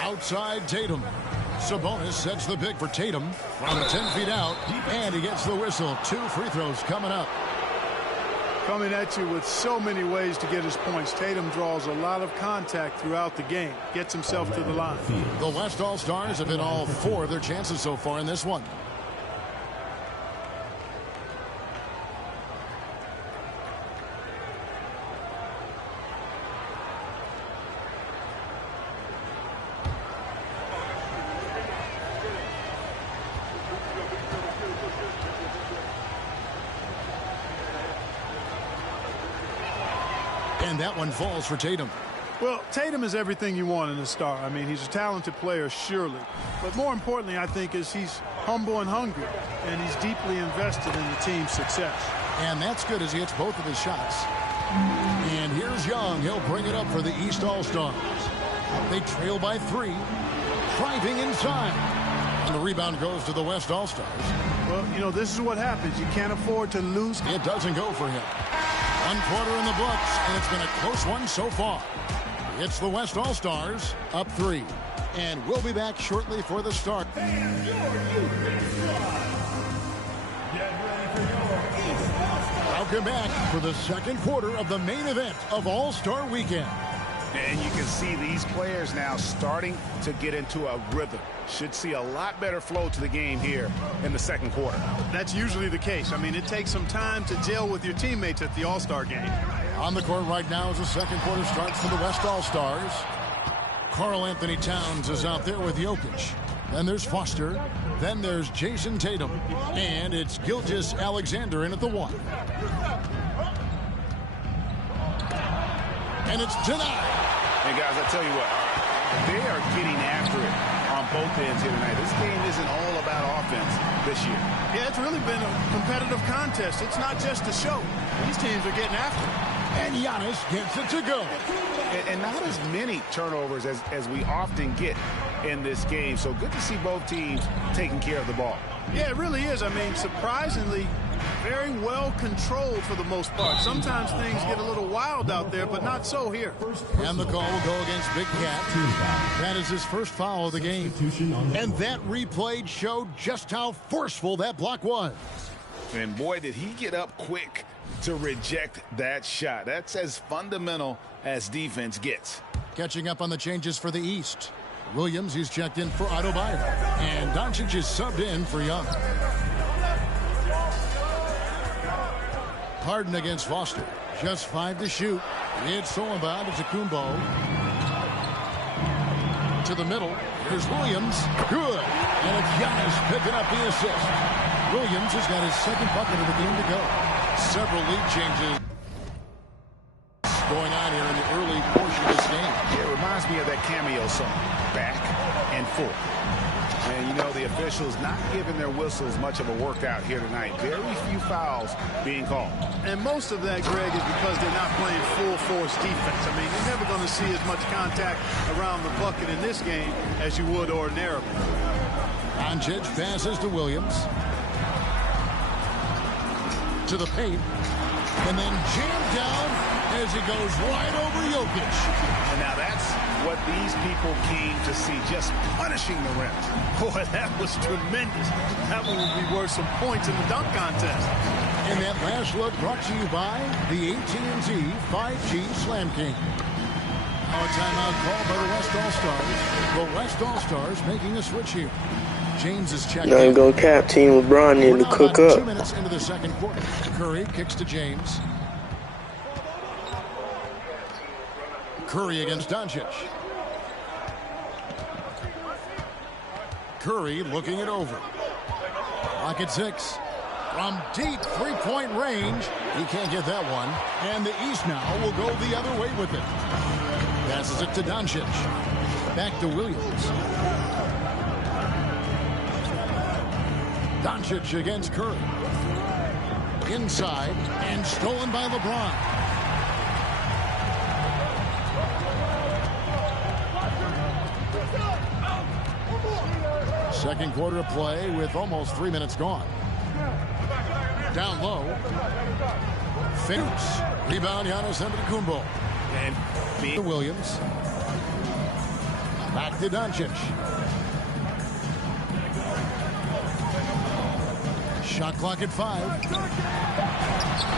Outside Tatum. Sabonis sets the pick for Tatum from 10 feet out, and he gets the whistle. 2 free throws coming up. Coming at you with so many ways to get his points. Tatum draws a lot of contact throughout the game. Gets himself to the line. The West All-Stars have hit all 4 of their chances so far in this one. And that one falls for Tatum. Well, Tatum is everything you want in a star. I mean, he's a talented player, surely. But more importantly, I think, is he's humble and hungry, and he's deeply invested in the team's success. And that's good as he hits both of his shots. And here's Young. He'll bring it up for the East All-Stars. They trail by 3. Driving inside. And the rebound goes to the West All-Stars. Well, you know, this is what happens. You can't afford to lose. It doesn't go for him. 1 quarter in the books, and it's been a close one so far. It's the West All-Stars up 3. And we'll be back shortly for the start. Welcome back for the second quarter of the main event of All-Star Weekend. And you can see these players now starting to get into a rhythm. Should see a lot better flow to the game here in the second quarter. That's usually the case. I mean, it takes some time to gel with your teammates at the All-Star game. On the court right now as the second quarter starts for the West All-Stars. Karl Anthony Towns is out there with Jokic. Then there's Foster. Then there's Jason Tatum. And it's Gilgeous-Alexander in at the 1. And it's denied. And guys, I tell you what, they are getting after it on both ends here tonight. This game isn't all about offense this year. Yeah, it's really been a competitive contest. It's not just a show. These teams are getting after it. And Giannis gets it to go. And not as many turnovers as we often get in this game. So good to see both teams taking care of the ball. Yeah, it really is. I mean, surprisingly, very well controlled for the most part. Sometimes things get a little wild out there, but not so here. And the call will go against Big Cat. That is his first foul of the game. And that replay showed just how forceful that block was. And boy, did he get up quick to reject that shot. That's as fundamental as defense gets. Catching up on the changes for the East. Williams, he's checked in for Adebayo. And Doncic is subbed in for Young. Harden against Foster. Just 5 to shoot. It's Solomon to Kumbo. To the middle. Here's Williams. Good. And it's Giannis picking up the assist. Williams has got his second bucket of the game to go. Several lead changes going on here in the early portion of this game. It reminds me of that cameo song, Back and Forth. And, you know, the officials not giving their whistles much of a workout here tonight. Very few fouls being called. And most of that, Greg, is because they're not playing full-force defense. I mean, you're never going to see as much contact around the bucket in this game as you would ordinarily. Doncic passes to Williams. To the paint. And then jammed down as he goes right over Jokic. And now that's what these people came to see, just punishing the rim. Boy, that was tremendous. That one would be worth some points in the dunk contest. And that last look brought to you by the AT&T 5G Slam King. Our timeout called by the West All-Stars. The West All-Stars making a switch here. James is checking. Now go cap team. LeBron need to cook up. 2 minutes into the second quarter. Curry kicks to James. Curry against Doncic. Curry looking it over. Clock at 6. From deep three-point range. He can't get that one. And the East now will go the other way with it. Passes it to Doncic. Back to Williams. Doncic against Curry. Inside and stolen by LeBron. Second quarter of play with almost 3 minutes gone. Down low. Finch. Rebound Giannis Antetokounmpo. And Williams. Back to Doncic. Shot clock at 5.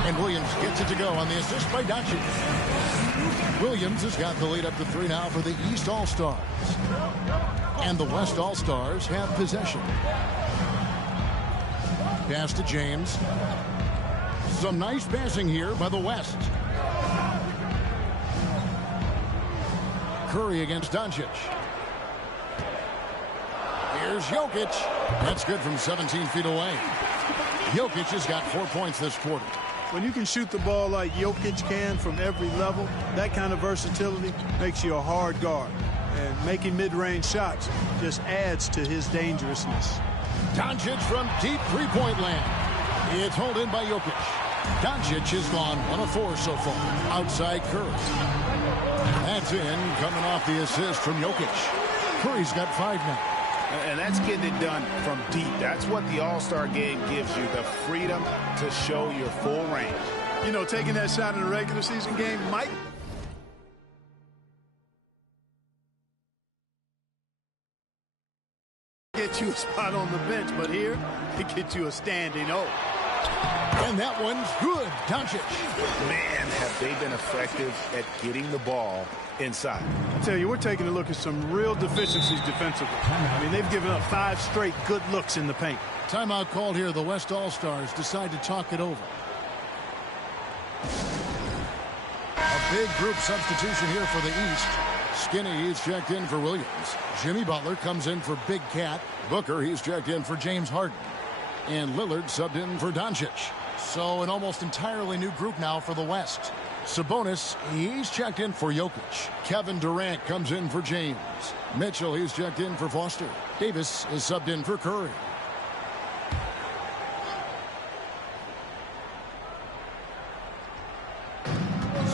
And Williams gets it to go on the assist by Doncic. Williams has got the lead up to 3 now for the East All-Stars. And the West All-Stars have possession. Pass to James. Some nice passing here by the West. Curry against Doncic. Here's Jokic. That's good from 17 feet away. Jokic has got 4 points this quarter. When you can shoot the ball like Jokic can from every level, that kind of versatility makes you a hard guard. And making mid-range shots just adds to his dangerousness. Doncic from deep three-point land. It's hauled in by Jokic. Doncic has gone 1 of 4 so far. Outside Curry. That's in, coming off the assist from Jokic. Curry's got 5 now. And that's getting it done from deep. That's what the All-Star game gives you, the freedom to show your full range. You know, taking that shot in a regular season game might get you a spot on the bench, but here, it gets you a standing O. And that one's good. Doncic. Man, have they been effective at getting the ball inside. I tell you, we're taking a look at some real deficiencies defensively. I mean, they've given up 5 straight good looks in the paint. Timeout called here. The West All-Stars decide to talk it over. A big group substitution here for the East. Skinny, he's checked in for Williams. Jimmy Butler comes in for Big Cat. Booker, he's checked in for James Harden. And Lillard subbed in for Doncic. So an almost entirely new group now for the West. Sabonis, he's checked in for Jokic. Kevin Durant comes in for James. Mitchell, he's checked in for Foster. Davis is subbed in for Curry.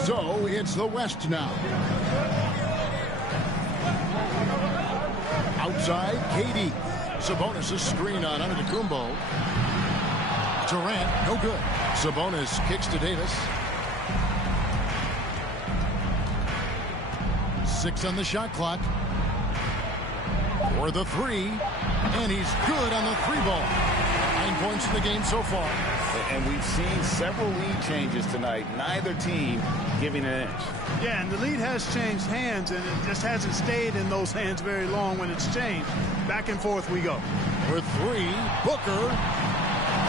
So it's the West now. Outside, KD. Sabonis' screen on Antetokounmpo. Durant, no good. Sabonis kicks to Davis. 6 on the shot clock. For the 3. And he's good on the 3-ball. 9 points in the game so far. And we've seen several lead changes tonight. Neither team giving an inch. Yeah, and the lead has changed hands, and it just hasn't stayed in those hands very long when it's changed. Back and forth we go. For 3, Booker.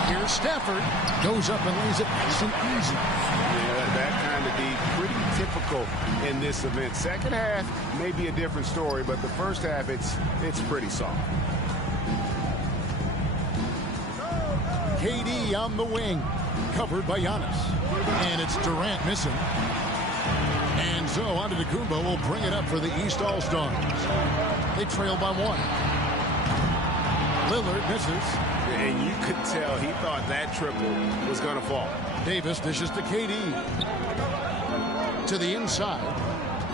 Here's Stafford. Goes up and lays it nice and easy. Yeah, that kind of be pretty typical in this event. Second half may be a different story, but the first half, it's pretty soft. KD on the wing, covered by Giannis. And it's Durant missing. And so Antetokounmpo will bring it up for the East All-Stars. They trail by 1. Lillard misses. And you could tell he thought that triple was going to fall. Davis dishes to KD. To the inside.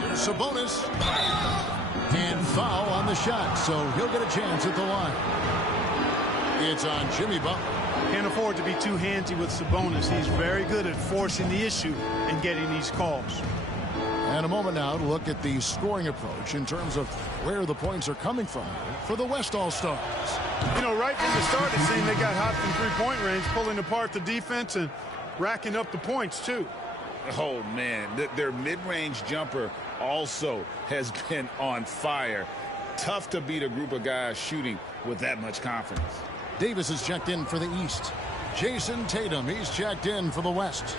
Here's Sabonis. And foul on the shot, so he'll get a chance at the line. It's on Jimmy Butler. Can't afford to be too handsy with Sabonis. He's very good at forcing the issue and getting these calls. And a moment now to look at the scoring approach in terms of where the points are coming from for the West All-Stars. You know, right from the start, it seemed they got hot from three-point range, pulling apart the defense and racking up the points, too. Oh, man, their mid-range jumper also has been on fire. Tough to beat a group of guys shooting with that much confidence. Davis is checked in for the East. Jason Tatum, he's checked in for the West.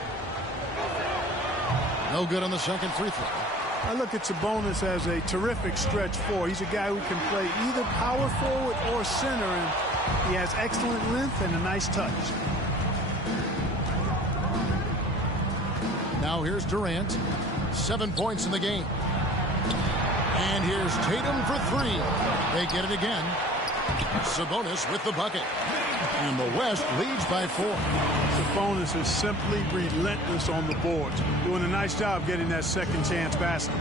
No good on the second free throw. I look at Sabonis as a terrific stretch 4. He's a guy who can play either power forward or center, and he has excellent length and a nice touch. Now here's Durant. 7 points in the game. And here's Tatum for 3. They get it again. Sabonis with the bucket. And the West leads by 4. Sabonis is simply relentless on the boards, doing a nice job getting that second chance basket.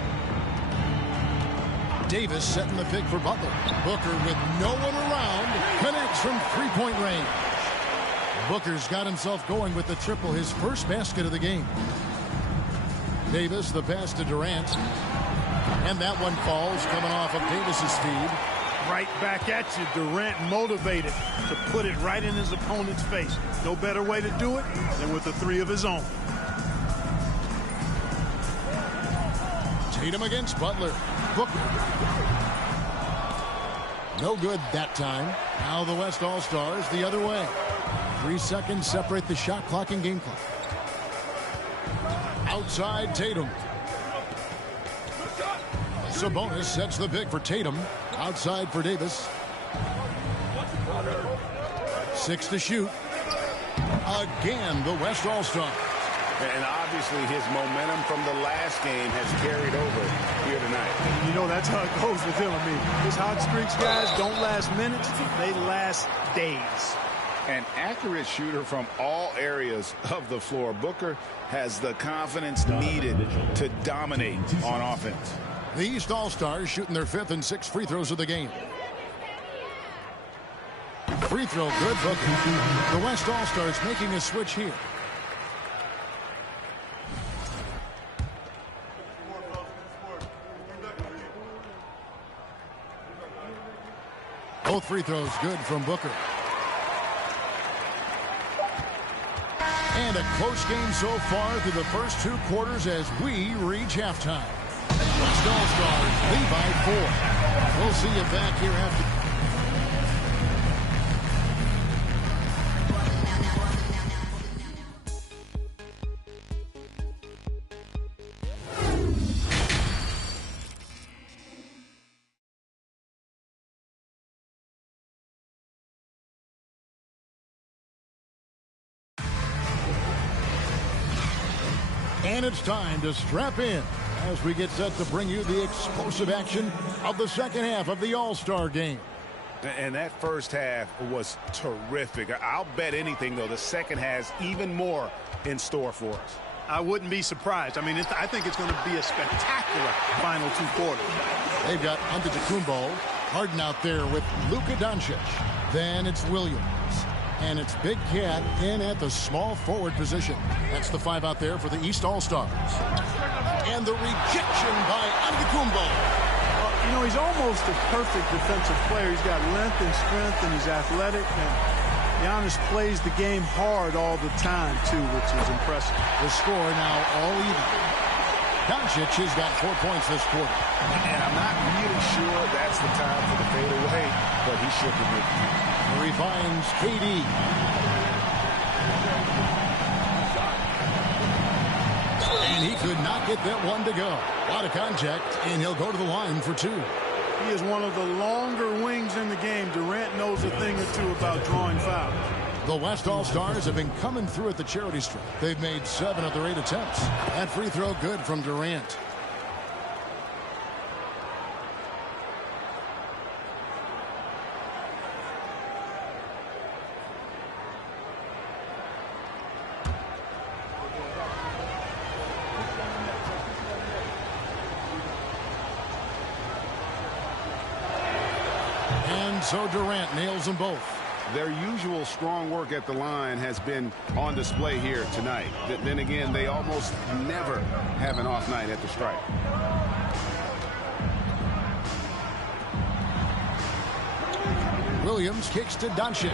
Davis setting the pick for Butler. Booker with no one around connects from three-point range. Booker's got himself going with the triple, his first basket of the game. Davis, the pass to Durant. And that one falls, coming off of Davis's feed. Right back at you. Durant motivated to put it right in his opponent's face. No better way to do it than with a 3 of his own. Tatum against Butler. Booker. No good that time. Now the West All-Stars the other way. 3 seconds separate the shot clock and game clock. Outside Tatum. Sabonis sets the pick for Tatum. Outside for Davis. 6 to shoot. Again, the West All-Stars. And obviously his momentum from the last game has carried over here tonight. You know, that's how it goes with him. I mean, his hot streaks, guys, don't last minutes. They last days. An accurate shooter from all areas of the floor. Booker has the confidence needed to dominate on offense. The East All-Stars shooting their 5th and 6th free throws of the game. Free throw good, Booker. The West All-Stars making a switch here. Both free throws good from Booker. a close game so far through the first 2 quarters as we reach halftime. West All-Stars lead by 4. We'll see you back here after. And it's time to strap in as we get set to bring you the explosive action of the second half of the All-Star game. And that first half was terrific. I'll bet anything, though, the second has even more in store for us. I wouldn't be surprised. I mean, I think it's going to be a spectacular final 2 quarters. They've got Antetokounmpo, Harden out there with Luka Doncic. Then it's Williams. And it's Big Cat in at the small forward position. That's the 5 out there for the East All-Stars. And the rejection by Antetokounmpo. You know, he's almost a perfect defensive player. He's got length and strength, and he's athletic. And Giannis plays the game hard all the time, too, which is impressive. The score now all even. Doncic has got 4 points this quarter. And I'm not really sure that's the time for the fadeaway, but he should be making it. He finds KD. And he could not get that one to go. A lot of contact, and he'll go to the line for 2. He is one of the longer wings in the game. Durant knows a thing or 2 about drawing fouls. The West All-Stars have been coming through at the charity stripe. They've made 7 of their 8 attempts. That free throw good from Durant. And so Durant nails them both. Their usual strong work at the line has been on display here tonight. Then again, they almost never have an off night at the stripe. Williams kicks to Doncic.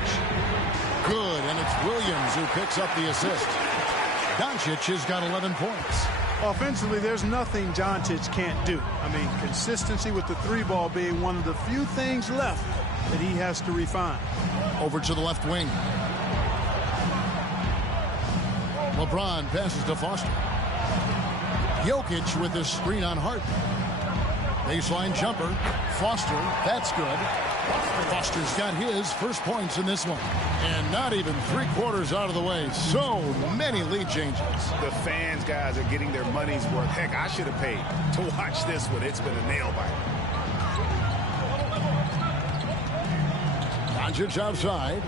Good, and it's Williams who picks up the assist. Doncic has got 11 points. Offensively, there's nothing Doncic can't do. I mean, consistency with the 3-ball being one of the few things left that he has to refine. Over to the left wing. LeBron passes to Foster. Jokic with this screen on Harden. Baseline jumper. Foster, that's good. Foster's got his first points in this one. And not even 3/4 out of the way. So many lead changes. The fans, guys, are getting their money's worth. Heck, I should have paid to watch this one. It's been a nail biter. Doncic outside.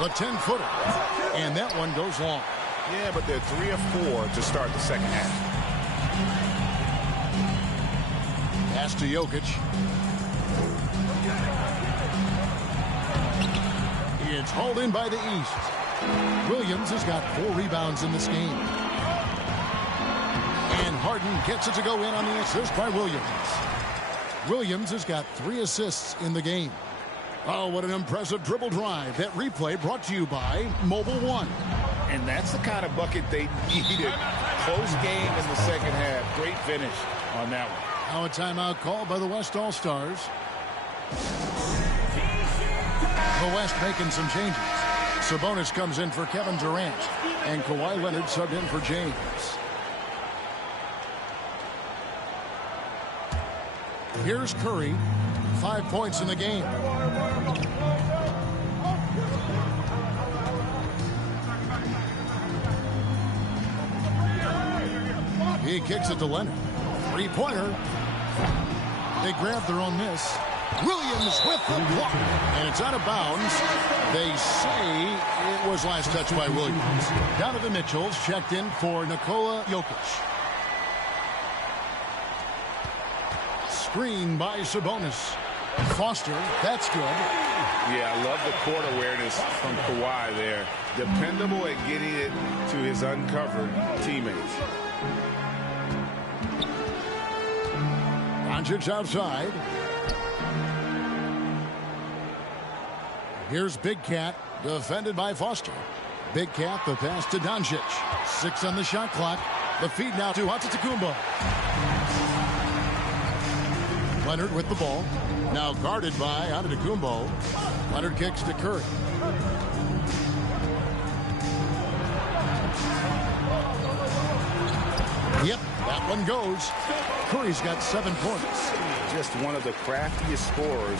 The 10-footer. And that one goes long. Yeah, but they're 3 of 4 to start the second half. Pass to Jokic. It's hauled in by the East. Williams has got 4 rebounds in this game. And Harden gets it to go in on the assist by Williams. Williams has got 3 assists in the game. Oh, what an impressive dribble drive. That replay brought to you by Mobile One. And that's the kind of bucket they needed. Close game in the second half. Great finish on that one. Now a timeout called by the West All-Stars. The West making some changes. Sabonis comes in for Kevin Durant. And Kawhi Leonard subbed in for James. Here's Curry. 5 points in the game. He kicks it to Leonard. 3-pointer. They grab their own miss. Williams with the block. And it's out of bounds. They say it was last touched by Williams. Donovan Mitchell's checked in for Nikola Jokic. Screen by Sabonis. Foster, that's good. Yeah, I love the court awareness from Kawhi there. Dependable at getting it to his uncovered teammates. Doncic outside. Here's Big Cat, defended by Foster. Big Cat, the pass to Doncic. 6 on the shot clock. The feed now to Antetokounmpo. Leonard with the ball. Now guarded by Antetokounmpo. Leonard kicks to Curry. Yep, that one goes. Curry's got 7 points. Just one of the craftiest scorers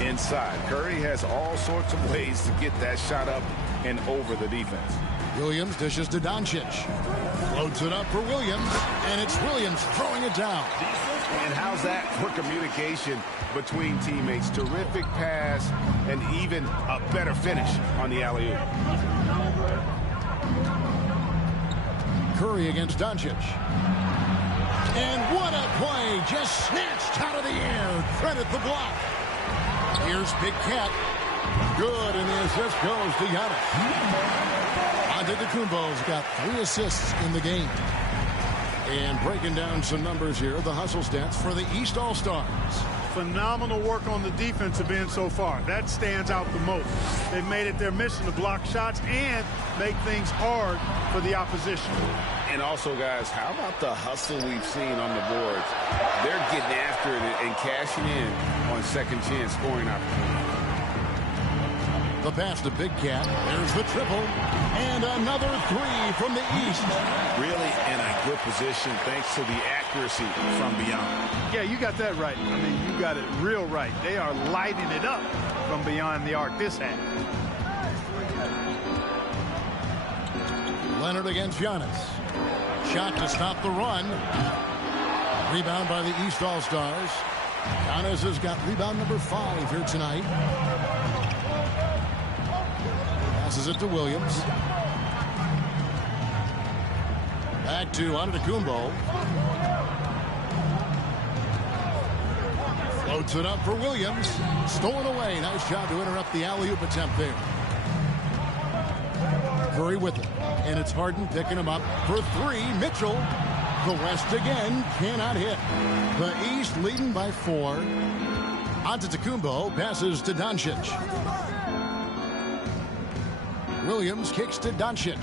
inside. Curry has all sorts of ways to get that shot up and over the defense. Williams dishes to Doncic. Floats it up for Williams, and it's Williams throwing it down. And how's that for communication between teammates? Terrific pass and even a better finish on the alley-oop. Curry against Doncic. And what a play! Just snatched out of the air. Credit the block. Here's Big Cat. Good, and the assist goes to Giannis. Antetokounmpo's got 3 assists in the game. And breaking down some numbers here, the hustle stats for the East All-Stars. Phenomenal work on the defensive end so far. That stands out the most. They've made it their mission to block shots and make things hard for the opposition. And also, guys, how about the hustle we've seen on the boards? They're getting after it and cashing in on second chance scoring opportunities. The pass to Big Cat. There's the triple. And another 3 from the East. Really in a good position thanks to the accuracy from beyond. Yeah, you got that right. I mean, you got it real right. They are lighting it up from beyond the arc this half. Leonard against Giannis. Shot to stop the run. Rebound by the East All-Stars. Giannis has got rebound number 5 here tonight. Passes it to Williams. Back to Antetokounmpo. Floats it up for Williams. Stolen away. Nice job to interrupt the alley-oop attempt there. Curry with it. And it's Harden picking him up for 3. Mitchell. The West again cannot hit. The East leading by 4. Antetokounmpo passes to Doncic. Williams kicks to Doncic.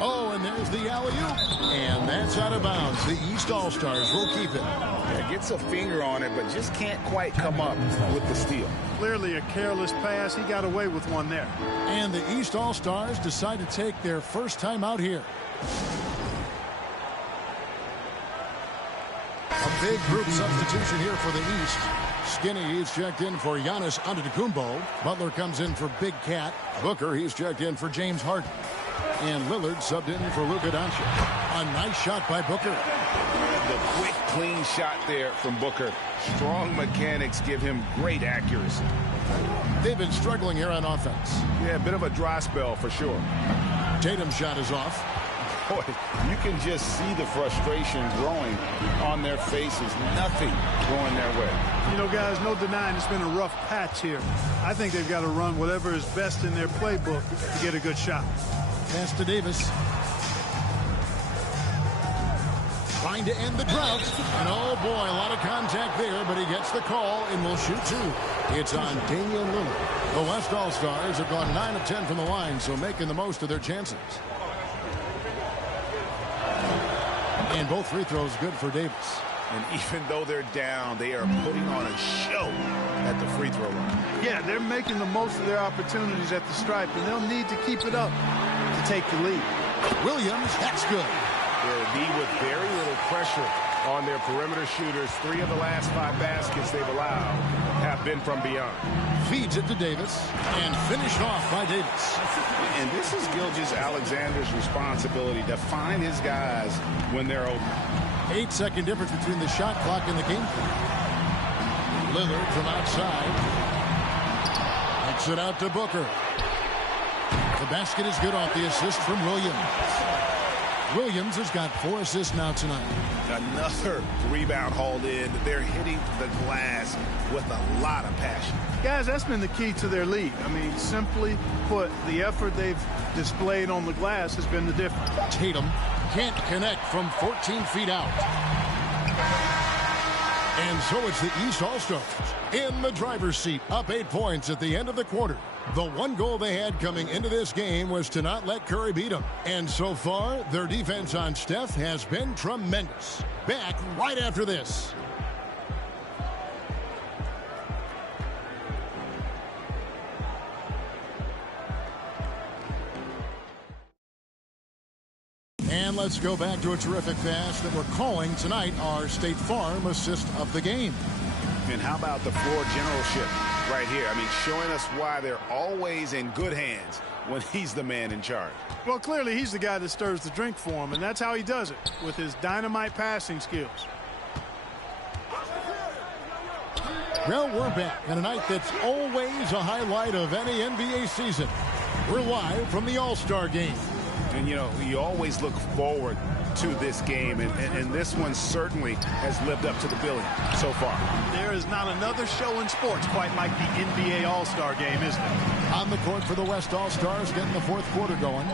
Oh, and there's the alley-oop. And that's out of bounds. The East All-Stars will keep it. Yeah, gets a finger on it, but just can't quite come up with the steal. Clearly a careless pass. He got away with one there. And the East All-Stars decide to take their first time out here. A big group substitution here for the East. Skinny, he's checked in for Giannis Antetokounmpo. Butler comes in for Big Cat. Booker, he's checked in for James Harden. And Lillard subbed in for Luka Doncic. A nice shot by Booker. The quick, clean shot there from Booker. Strong mechanics give him great accuracy. They've been struggling here on offense. Yeah, a bit of a dry spell for sure. Tatum's shot is off. Boy, you can just see the frustration growing on their faces. Nothing going their way. You know, guys, no denying it's been a rough patch here. I think they've got to run whatever is best in their playbook to get a good shot. Pass to Davis. Trying to end the drought. And oh boy, a lot of contact there, but he gets the call and will shoot 2. It's on Damian Lillard. The West All-Stars have gone 9 of 10 from the line, so making the most of their chances. And both free throws good for Davis. And even though they're down, they are putting on a show at the free throw line. Yeah, they're making the most of their opportunities at the stripe, and they'll need to keep it up to take the lead. Williams, that's good. They'll be with very little pressure on their perimeter shooters. 3 of the last 5 baskets they've allowed have been from beyond. Feeds it to Davis and finished off by Davis. And this is Gilgeous-Alexander's responsibility to find his guys when they're open. 8-second difference between the shot clock and the game clock. Lillard from outside. Kicks it out to Booker. The basket is good off the assist from Williams. Williams has got 4 assists now tonight. Another rebound hauled in. They're hitting the glass with a lot of passion. Guys, that's been the key to their lead. I mean, simply put, the effort they've displayed on the glass has been the difference. Tatum can't connect from 14 feet out. And so it's the East All-Stars in the driver's seat, up 8 points at the end of the quarter. The one goal they had coming into this game was to not let Curry beat them. And so far, their defense on Steph has been tremendous. Back right after this. And let's go back to a terrific pass that we're calling tonight our State Farm assist of the game. And how about the floor generalship right here? I mean, showing us why they're always in good hands when he's the man in charge. Well, clearly he's the guy that stirs the drink for him, and that's how he does it, with his dynamite passing skills. Well, we're back in a night that's always a highlight of any NBA season. We're live from the All-Star game. And, you know, you always look forward to this game, and this one certainly has lived up to the billing so far. There is not another show in sports quite like the NBA All-Star game, is there? On the court for the West All-Stars, getting the fourth quarter going.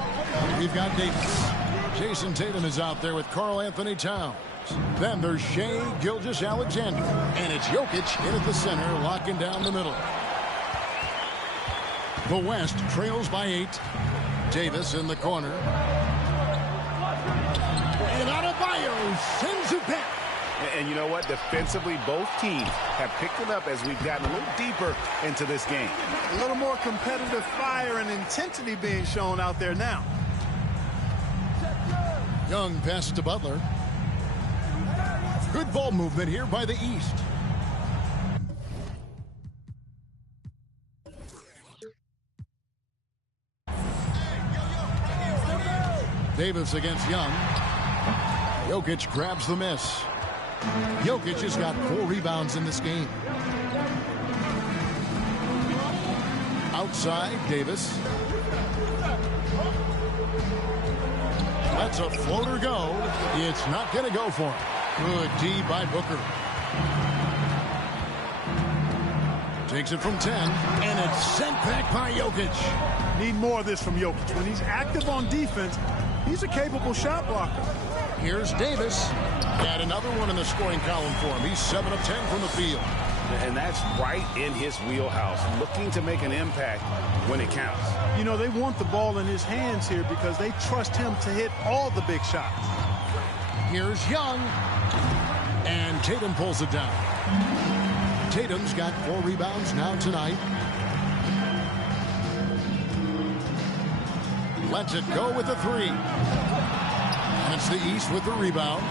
We've got Davis. Jason Tatum is out there with Karl Anthony Towns. Then there's Shai Gilgeous-Alexander. And it's Jokic in at the center, locking down the middle. The West trails by 8. Davis in the corner. And Adebayo sends it back. And you know what? Defensively, both teams have picked it up as we've gotten a little deeper into this game. A little more competitive fire and intensity being shown out there now. Young pass to Butler. Good ball movement here by the East. Davis against Young. Jokic grabs the miss. Jokic has got 4 rebounds in this game. Outside, Davis. Lets a floater go. It's not going to go for him. Good D by Booker. Takes it from 10, and it's sent back by Jokic. Need more of this from Jokic. When he's active on defense, he's a capable shot blocker. Here's Davis. Got another one in the scoring column for him. He's 7 of 10 from the field. And that's right in his wheelhouse, looking to make an impact when it counts. You know, they want the ball in his hands here because they trust him to hit all the big shots. Here's Young. And Tatum pulls it down. Tatum's got 4 rebounds now tonight. Lets it go with the 3. And it's the East with the rebound.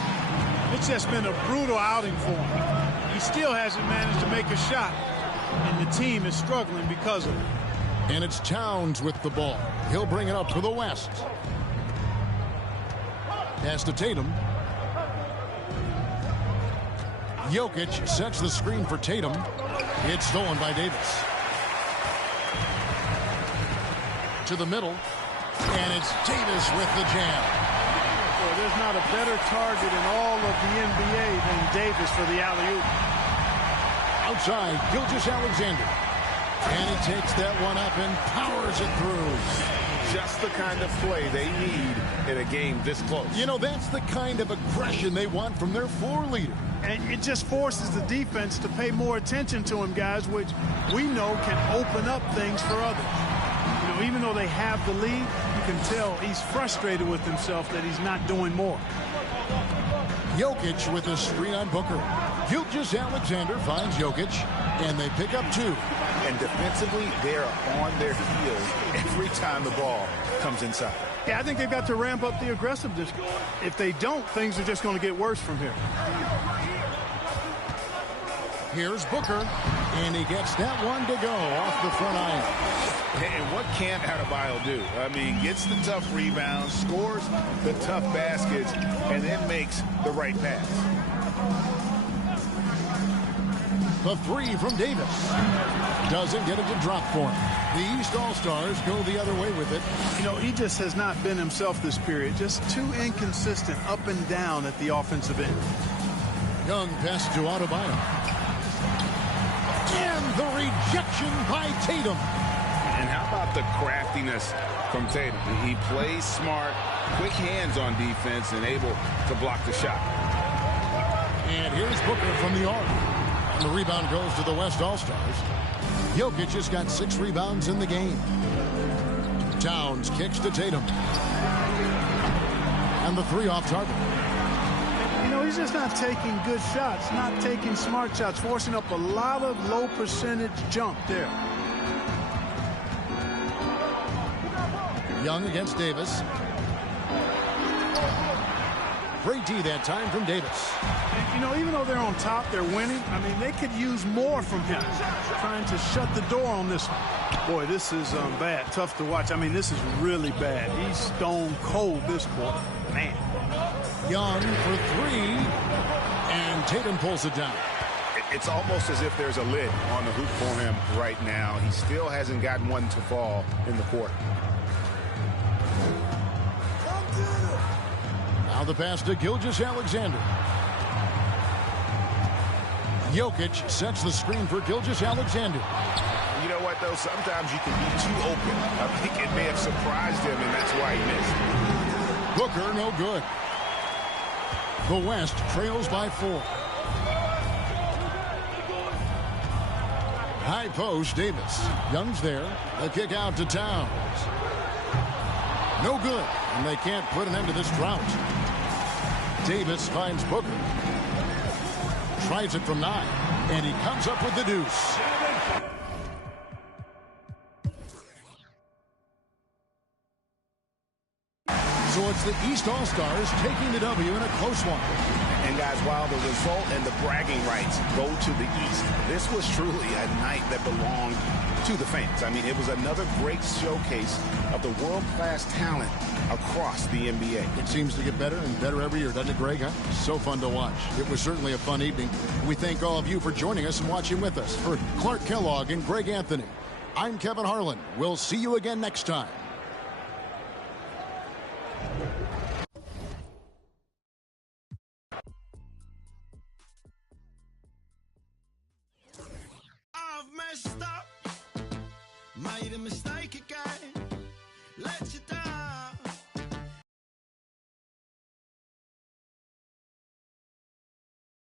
It's just been a brutal outing for him. He still hasn't managed to make a shot, and the team is struggling because of it. And it's Towns with the ball. He'll bring it up for the West. Pass to Tatum. Jokic sets the screen for Tatum. It's stolen by Davis. To the middle. And it's Davis with the jam. Well, there's not a better target in all of the NBA than Davis for the alley-oop. Outside, Gilgeous-Alexander. And he takes that one up and powers it through. Just the kind of play they need in a game this close. You know, that's the kind of aggression they want from their floor leader. And it just forces the defense to pay more attention to him, guys, which we know can open up things for others. You know, even though they have the lead, you can tell he's frustrated with himself that he's not doing more. Jokic with a screen on Booker. Gilgeous-Alexander finds Jokic, and they pick up 2. And defensively, they're on their heels every time the ball comes inside. Yeah, I think they've got to ramp up the aggressiveness. If they don't, things are just going to get worse from here. Here's Booker, and he gets that one to go off the front iron. And what can't Adebayo do? I mean, gets the tough rebounds, scores the tough baskets, and then makes the right pass. The 3 from Davis. Doesn't get it to drop for him. The East All-Stars go the other way with it. You know, he just has not been himself this period. Just too inconsistent up and down at the offensive end. Young pass to Adebayo. And the rejection by Tatum. And how about the craftiness from Tatum? He plays smart, quick hands on defense, and able to block the shot. And here's Booker from the arc. And the rebound goes to the West All-Stars. Jokic has got 6 rebounds in the game. Towns kicks to Tatum. And the 3 off target. You know, he's just not taking good shots, not taking smart shots, forcing up a lot of low percentage jump there. Young against Davis. Great D that time from Davis. And, you know, even though they're on top, they're winning. I mean, they could use more from him. Trying to shut the door on this one. Boy, this is bad. Tough to watch. I mean, this is really bad. He's stone cold this quarter. Man. Young for 3. And Tatum pulls it down. It's almost as if there's a lid on the hoop for him right now. He still hasn't gotten one to fall in the quarter. Now the pass to Gilgeous-Alexander. Jokic sets the screen for Gilgeous-Alexander. You know what, though? Sometimes you can be too open. I think it may have surprised him, and that's why he missed. Booker, no good. The West trails by 4. High post, Davis. Young's there. The kick out to Towns. No good, and they can't put an end to this drought. Davis finds Booker. Tries it from 9, and he comes up with the deuce. So it's the East All-Stars taking the W in a close one. And guys, while the result and the bragging rights go to the East, this was truly a night that belonged to the fans. I mean, it was another great showcase of the world-class talent across the NBA. It seems to get better and better every year, doesn't it, Greg? Huh? So fun to watch. It was certainly a fun evening. We thank all of you for joining us and watching with us. For Clark Kellogg and Greg Anthony, I'm Kevin Harlan. We'll see you again next time. I've messed up, made a mistake again, let you down.